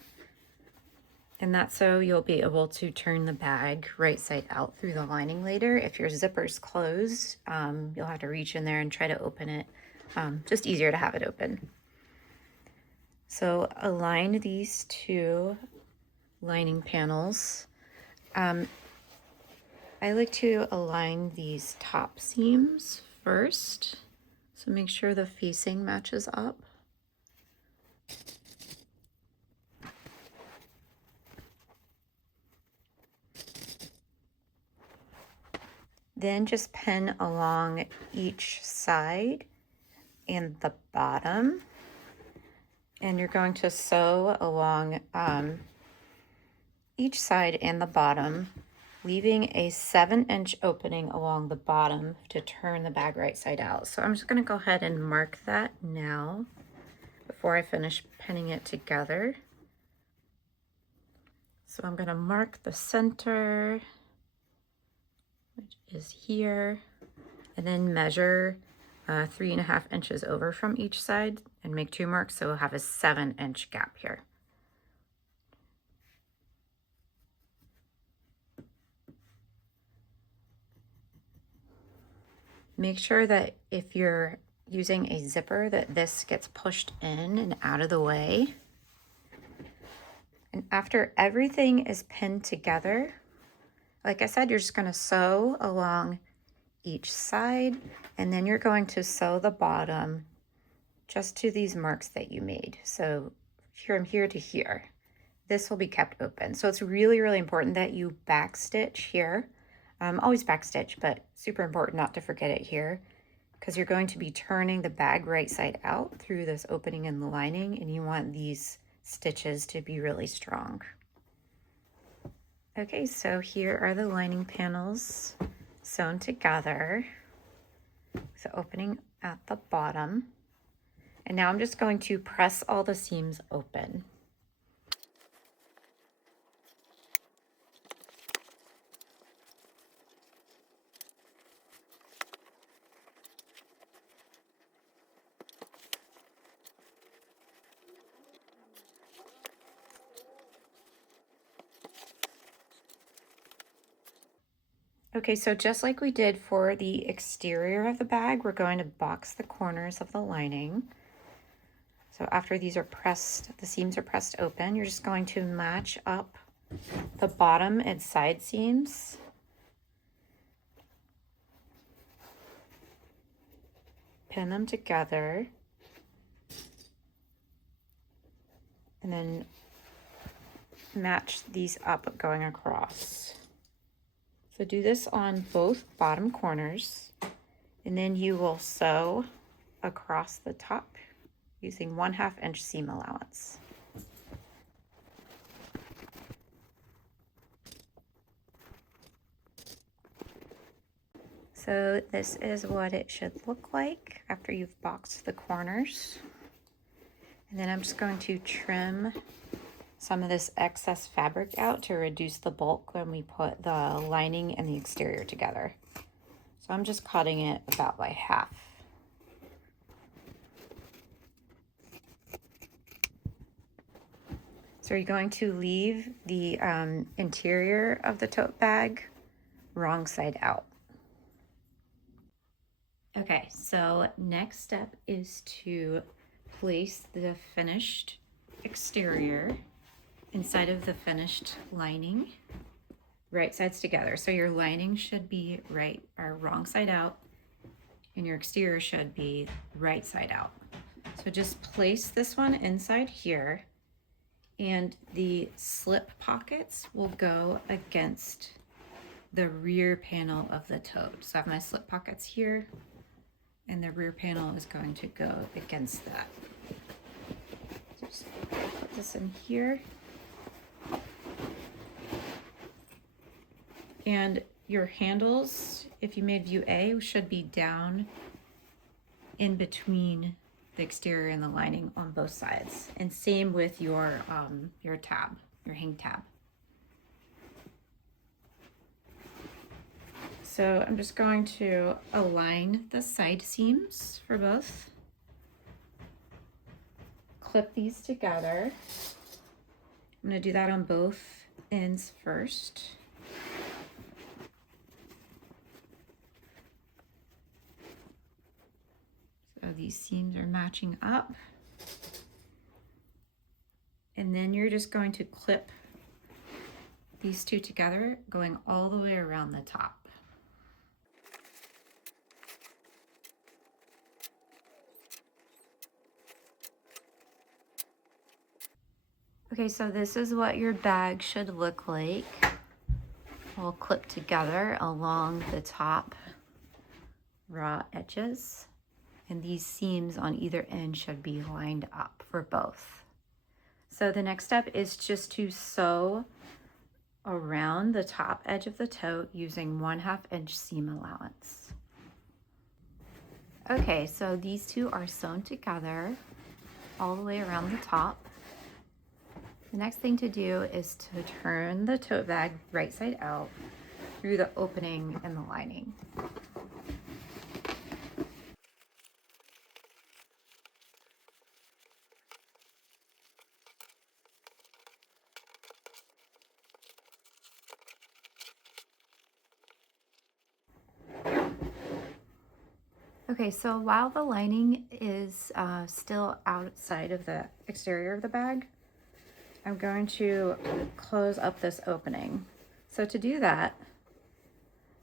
And that's so you'll be able to turn the bag right side out through the lining later. If your zipper's closed, you'll have to reach in there and try to open it. Just easier to have it open. So align these two lining panels. I like to align these top seams first, so make sure the facing matches up. Then just pin along each side and the bottom. And you're going to sew along each side and the bottom, leaving a 7-inch opening along the bottom to turn the bag right side out. So I'm just going to go ahead and mark that now before I finish pinning it together. So I'm going to mark the center, which is here, and then measure 3.5 inches over from each side and make 2 marks, so we'll have a 7-inch gap here. Make sure that if you're using a zipper that this gets pushed in and out of the way. And after everything is pinned together, like I said, you're just going to sew along each side, and then you're going to sew the bottom just to these marks that you made. So from here to here, this will be kept open. So it's really, really important that you backstitch here. Always backstitch, but super important not to forget it here, because you're going to be turning the bag right side out through this opening in the lining, and you want these stitches to be really strong. Okay, so here are the lining panels sewn together. So opening at the bottom. And now I'm just going to press all the seams open. Okay, so just like we did for the exterior of the bag, we're going to box the corners of the lining. So after these are pressed, the seams are pressed open, you're just going to match up the bottom and side seams. Pin them together. And then match these up going across. So do this on both bottom corners, and then you will sew across the top using 1/2 inch seam allowance. So this is what it should look like after you've boxed the corners. And then I'm just going to trim some of this excess fabric out to reduce the bulk when we put the lining and the exterior together. So I'm just cutting it about by half. So you're going to leave the interior of the tote bag wrong side out. Okay, so next step is to place the finished exterior inside of the finished lining, right sides together. So your lining should be right or wrong side out, and your exterior should be right side out. So just place this one inside here, and the slip pockets will go against the rear panel of the tote. So I have my slip pockets here, and the rear panel is going to go against that. Just put this in here. And your handles, if you made view A, should be down in between the exterior and the lining on both sides. And same with your tab, your hang tab. So I'm just going to align the side seams for both. Clip these together. I'm going to do that on both ends first. So these seams are matching up. And then you're just going to clip these two together, going all the way around the top. Okay, so this is what your bag should look like, all clipped together along the top raw edges. And these seams on either end should be lined up for both. So the next step is just to sew around the top edge of the tote using 1/2 inch seam allowance. Okay, so these two are sewn together all the way around the top. The next thing to do is to turn the tote bag right side out through the opening in the lining. Okay, so while the lining is still outside of the exterior of the bag, I'm going to close up this opening. So to do that,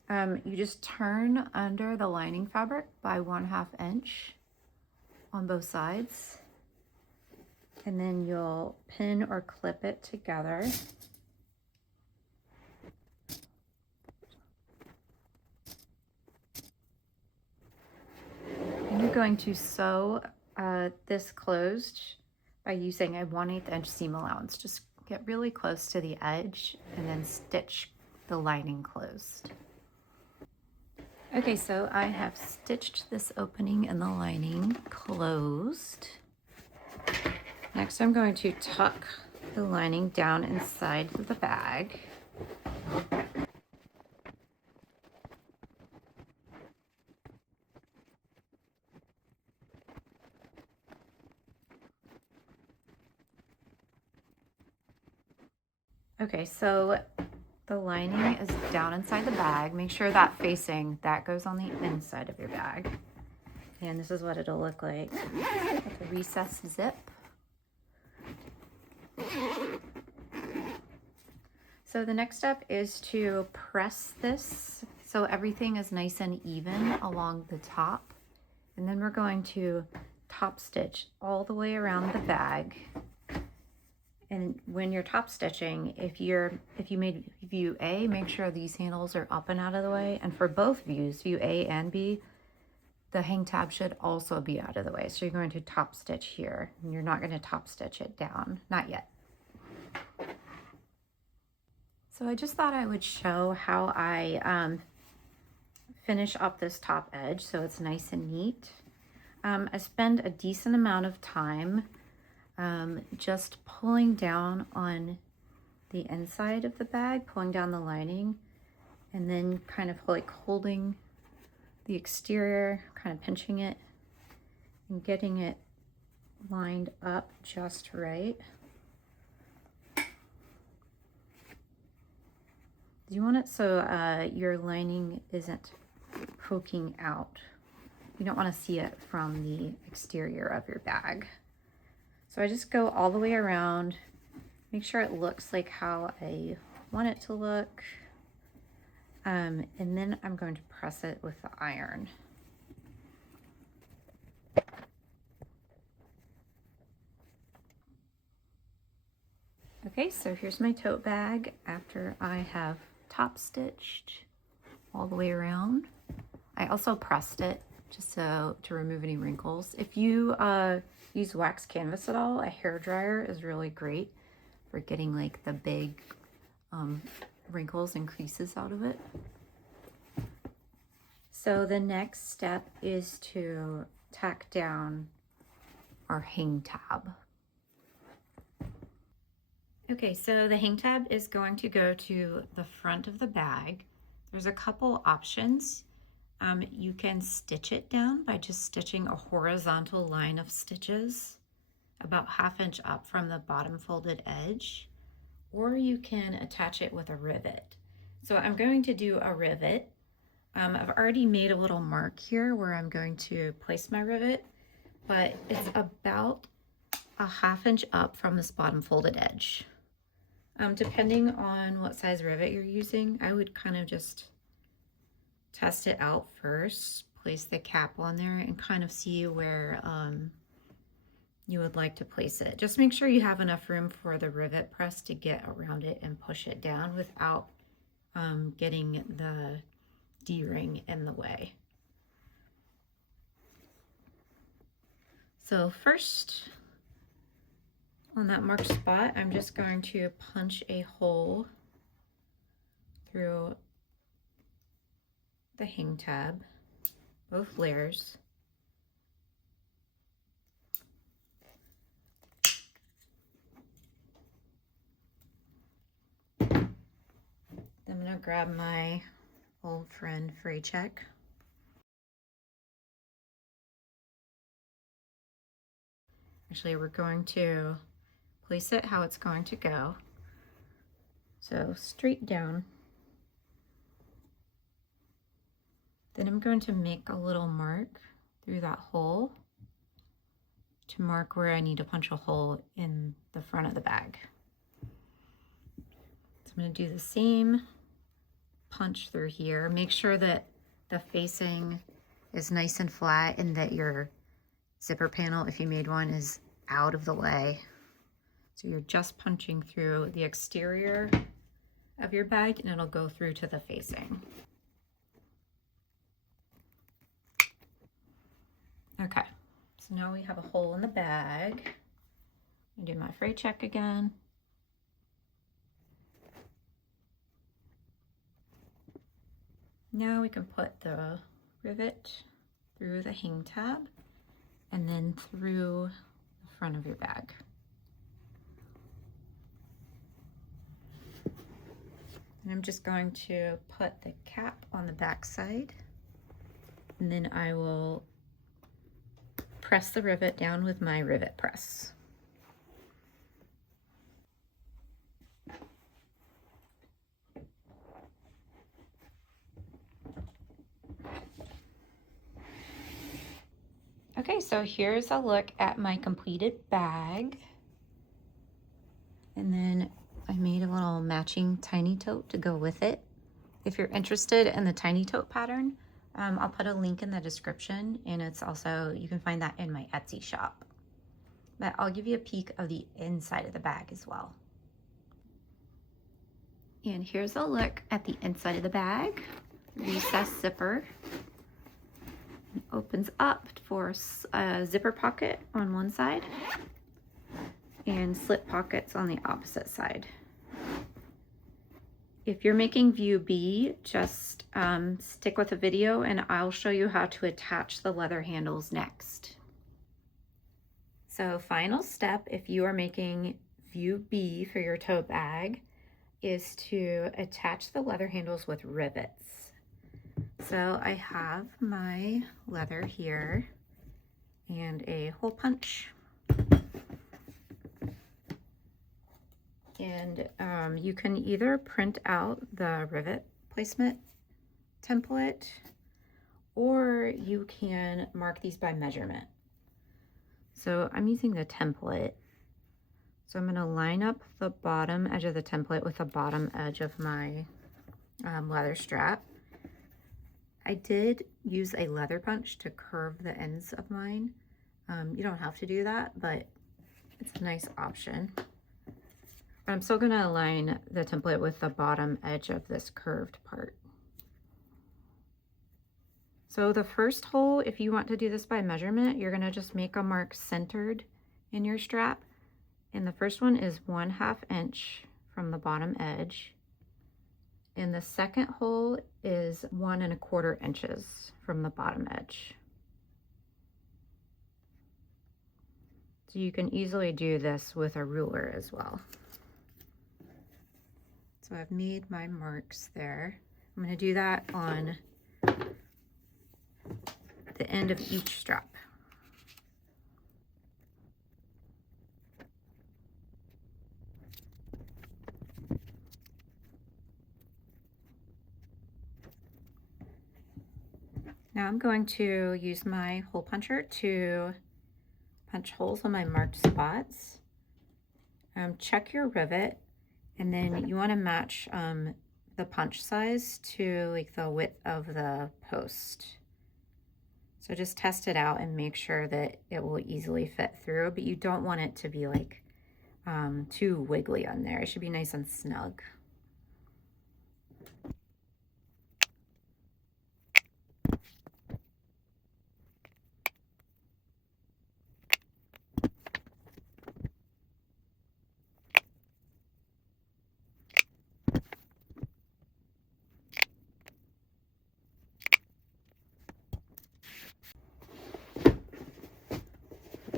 you just turn under the lining fabric by 1/2 inch on both sides, and then you'll pin or clip it together. And you're going to sew this closed by using a 1/8 inch seam allowance. Just get really close to the edge and then stitch the lining closed. Okay, so I have stitched this opening in the lining closed. Next, I'm going to tuck the lining down inside of the bag. Okay, so the lining is down inside the bag. Make sure that facing, that goes on the inside of your bag. And this is what it'll look like with the recessed zip. So the next step is to press this so everything is nice and even along the top. And then we're going to top stitch all the way around the bag. And when you're top stitching, if you made view A, make sure these handles are up and out of the way. And for both views, view A and B, the hang tab should also be out of the way. So you're going to top stitch here, and you're not going to top stitch it down, not yet. So I just thought I would show how I finish up this top edge so it's nice and neat. I spend a decent amount of time just pulling down on the inside of the bag, pulling down the lining, and then kind of like holding the exterior, kind of pinching it and getting it lined up just right. You want it so your lining isn't poking out. You don't want to see it from the exterior of your bag. So I just go all the way around, make sure it looks like how I want it to look. And then I'm going to press it with the iron. Okay, so here's my tote bag after I have top stitched all the way around. I also pressed it just so to remove any wrinkles. If you use wax canvas at all, a hair dryer is really great for getting like the big wrinkles and creases out of it. So the next step is to tack down our hang tab. Okay, so the hang tab is going to go to the front of the bag. There's a couple options. You can stitch it down by just stitching a horizontal line of stitches about 1/2 inch up from the bottom folded edge, or you can attach it with a rivet. So I'm going to do a rivet. I've already made a little mark here where I'm going to place my rivet, but it's about a 1/2 inch up from this bottom folded edge. Depending on what size rivet you're using, I would kind of just test it out first, place the cap on there and kind of see where you would like to place it. Just make sure you have enough room for the rivet press to get around it and push it down without getting the D-ring in the way. So first, on that marked spot, I'm just going to punch a hole through the hang tab, both layers. Then I'm going to grab my old friend fray check. Actually, we're going to place it how it's going to go. So straight down. Then I'm going to make a little mark through that hole to mark where I need to punch a hole in the front of the bag. So I'm going to do the same punch through here. Make sure that the facing is nice and flat and that your zipper panel, if you made one, is out of the way. So you're just punching through the exterior of your bag and it'll go through to the facing. Okay, so now we have a hole in the bag. I do my fray check again. Now we can put the rivet through the hang tab and then through the front of your bag. And I'm just going to put the cap on the back side, and then I will press the rivet down with my rivet press. Okay, so here's a look at my completed bag. And then I made a little matching tiny tote to go with it. If you're interested in the tiny tote pattern, I'll put a link in the description, and it's also, you can find that in my Etsy shop. But I'll give you a peek of the inside of the bag as well. And here's a look at the inside of the bag. Recessed zipper. It opens up for a zipper pocket on one side and slip pockets on the opposite side. If you're making view B, just stick with the video and I'll show you how to attach the leather handles next. So final step, if you are making view B for your tote bag, is to attach the leather handles with rivets. So I have my leather here and a hole punch. And you can either print out the rivet placement template, or you can mark these by measurement. So I'm using the template. So I'm going to line up the bottom edge of the template with the bottom edge of my leather strap. I did use a leather punch to curve the ends of mine. You don't have to do that, but it's a nice option. But I'm still going to align the template with the bottom edge of this curved part. So the first hole, if you want to do this by measurement, you're going to just make a mark centered in your strap. And the first one is 1/2 inch from the bottom edge. And the second hole is 1 1/4 inches from the bottom edge. So you can easily do this with a ruler as well. So I've made my marks there. I'm going to do that on the end of each strap. Now I'm going to use my hole puncher to punch holes on my marked spots. Check your rivet And then you want to match the punch size to like the width of the post. So just test it out and make sure that it will easily fit through, but you don't want it to be like too wiggly on there. It should be nice and snug.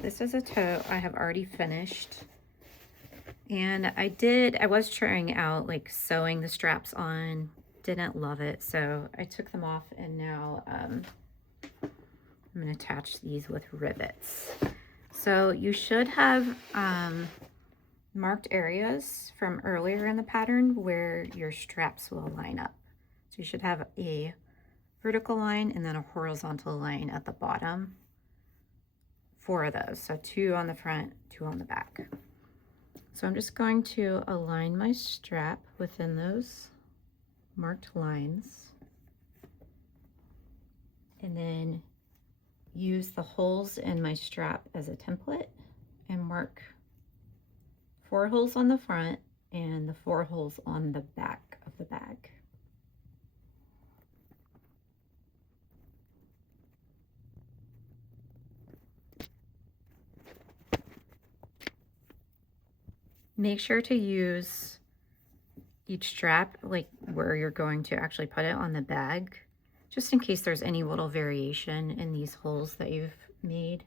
This is a tote I have already finished. And I was trying out like sewing the straps on, didn't love it. So I took them off and now I'm gonna attach these with rivets. So you should have marked areas from earlier in the pattern where your straps will line up. So you should have a vertical line and then a horizontal line at the bottom. 4 of those, so 2 on the front, 2 on the back. So I'm just going to align my strap within those marked lines and then use the holes in my strap as a template and mark 4 holes on the front and the 4 holes on the back of the bag. Make sure to use each strap like where you're going to actually put it on the bag, just in case there's any little variation in these holes that you've made.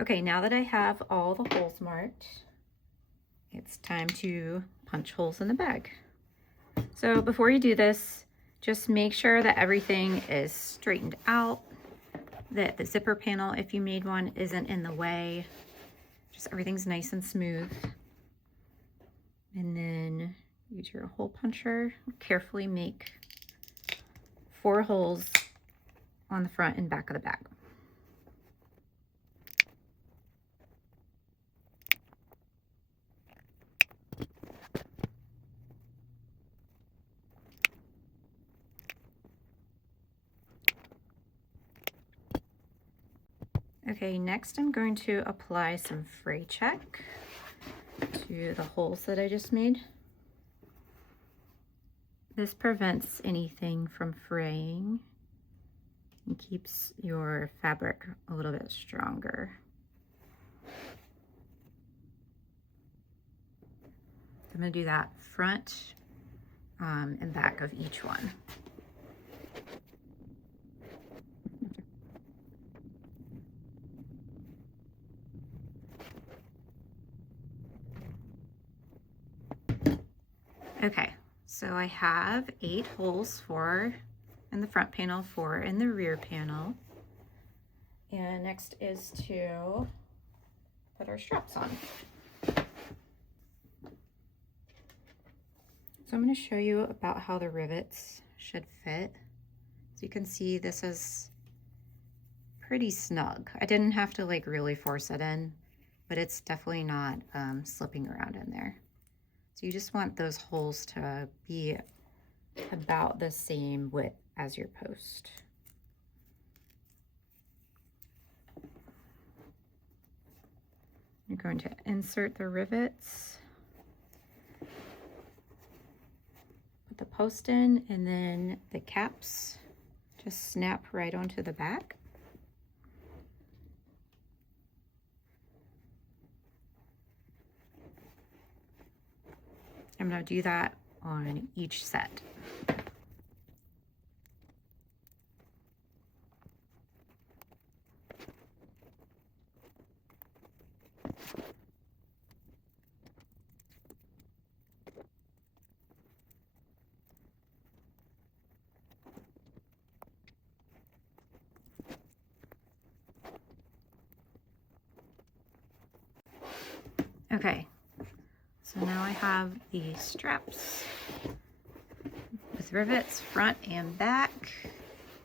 Okay, now that I have all the holes marked, it's time to punch holes in the bag. So before you do this, just make sure that everything is straightened out, that the zipper panel, if you made one, isn't in the way. Just everything's nice and smooth. And then use your hole puncher. Carefully make 4 holes on the front and back of the bag. Okay, next I'm going to apply some fray check to the holes that I just made. This prevents anything from fraying and keeps your fabric a little bit stronger. I'm going to do that front and back of each one. Okay, so I have 8 holes, 4 in the front panel, 4 in the rear panel. And next is to put our straps on. So I'm going to show you about how the rivets should fit. So you can see this is pretty snug. I didn't have to like really force it in, but it's definitely not slipping around in there. So you just want those holes to be about the same width as your post. You're going to insert the rivets, put the post in, and then the caps just snap right onto the back. I'm going to do that on each set. Okay. So now I have the straps with rivets front and back,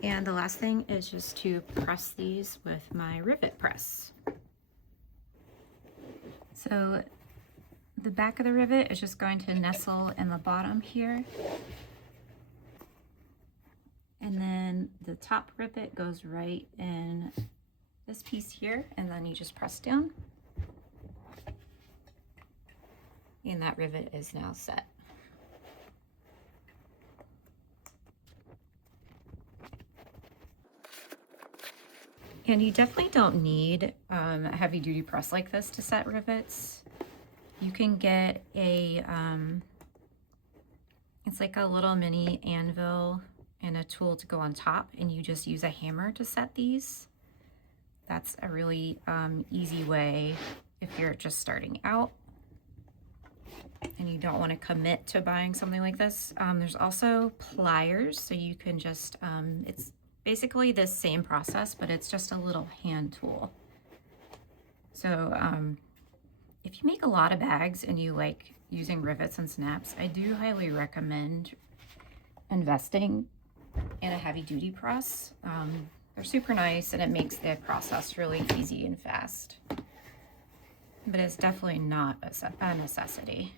And the last thing is just to press these with my Rivet press. So the back of the rivet is just going to nestle in the bottom here. And then the top rivet goes right in this piece here, and then you just press down. And that rivet is now set. And you definitely don't need a heavy duty press like this to set rivets. You can get a, it's like a little mini anvil and a tool to go on top, and you just use a hammer to set these. That's a really easy way if you're just starting out and you don't want to commit to buying something like this. There's also pliers, so you can just, it's basically the same process, but it's just a little hand tool. So if you make a lot of bags and you like using rivets and snaps, I do highly recommend investing in a heavy duty press. They're super nice and it makes the process really easy and fast. But it's definitely not a necessity.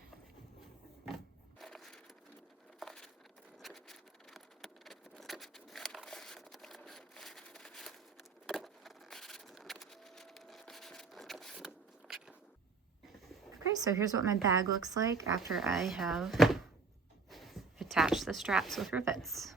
Okay, so here's what my bag looks like after I have attached the straps with rivets.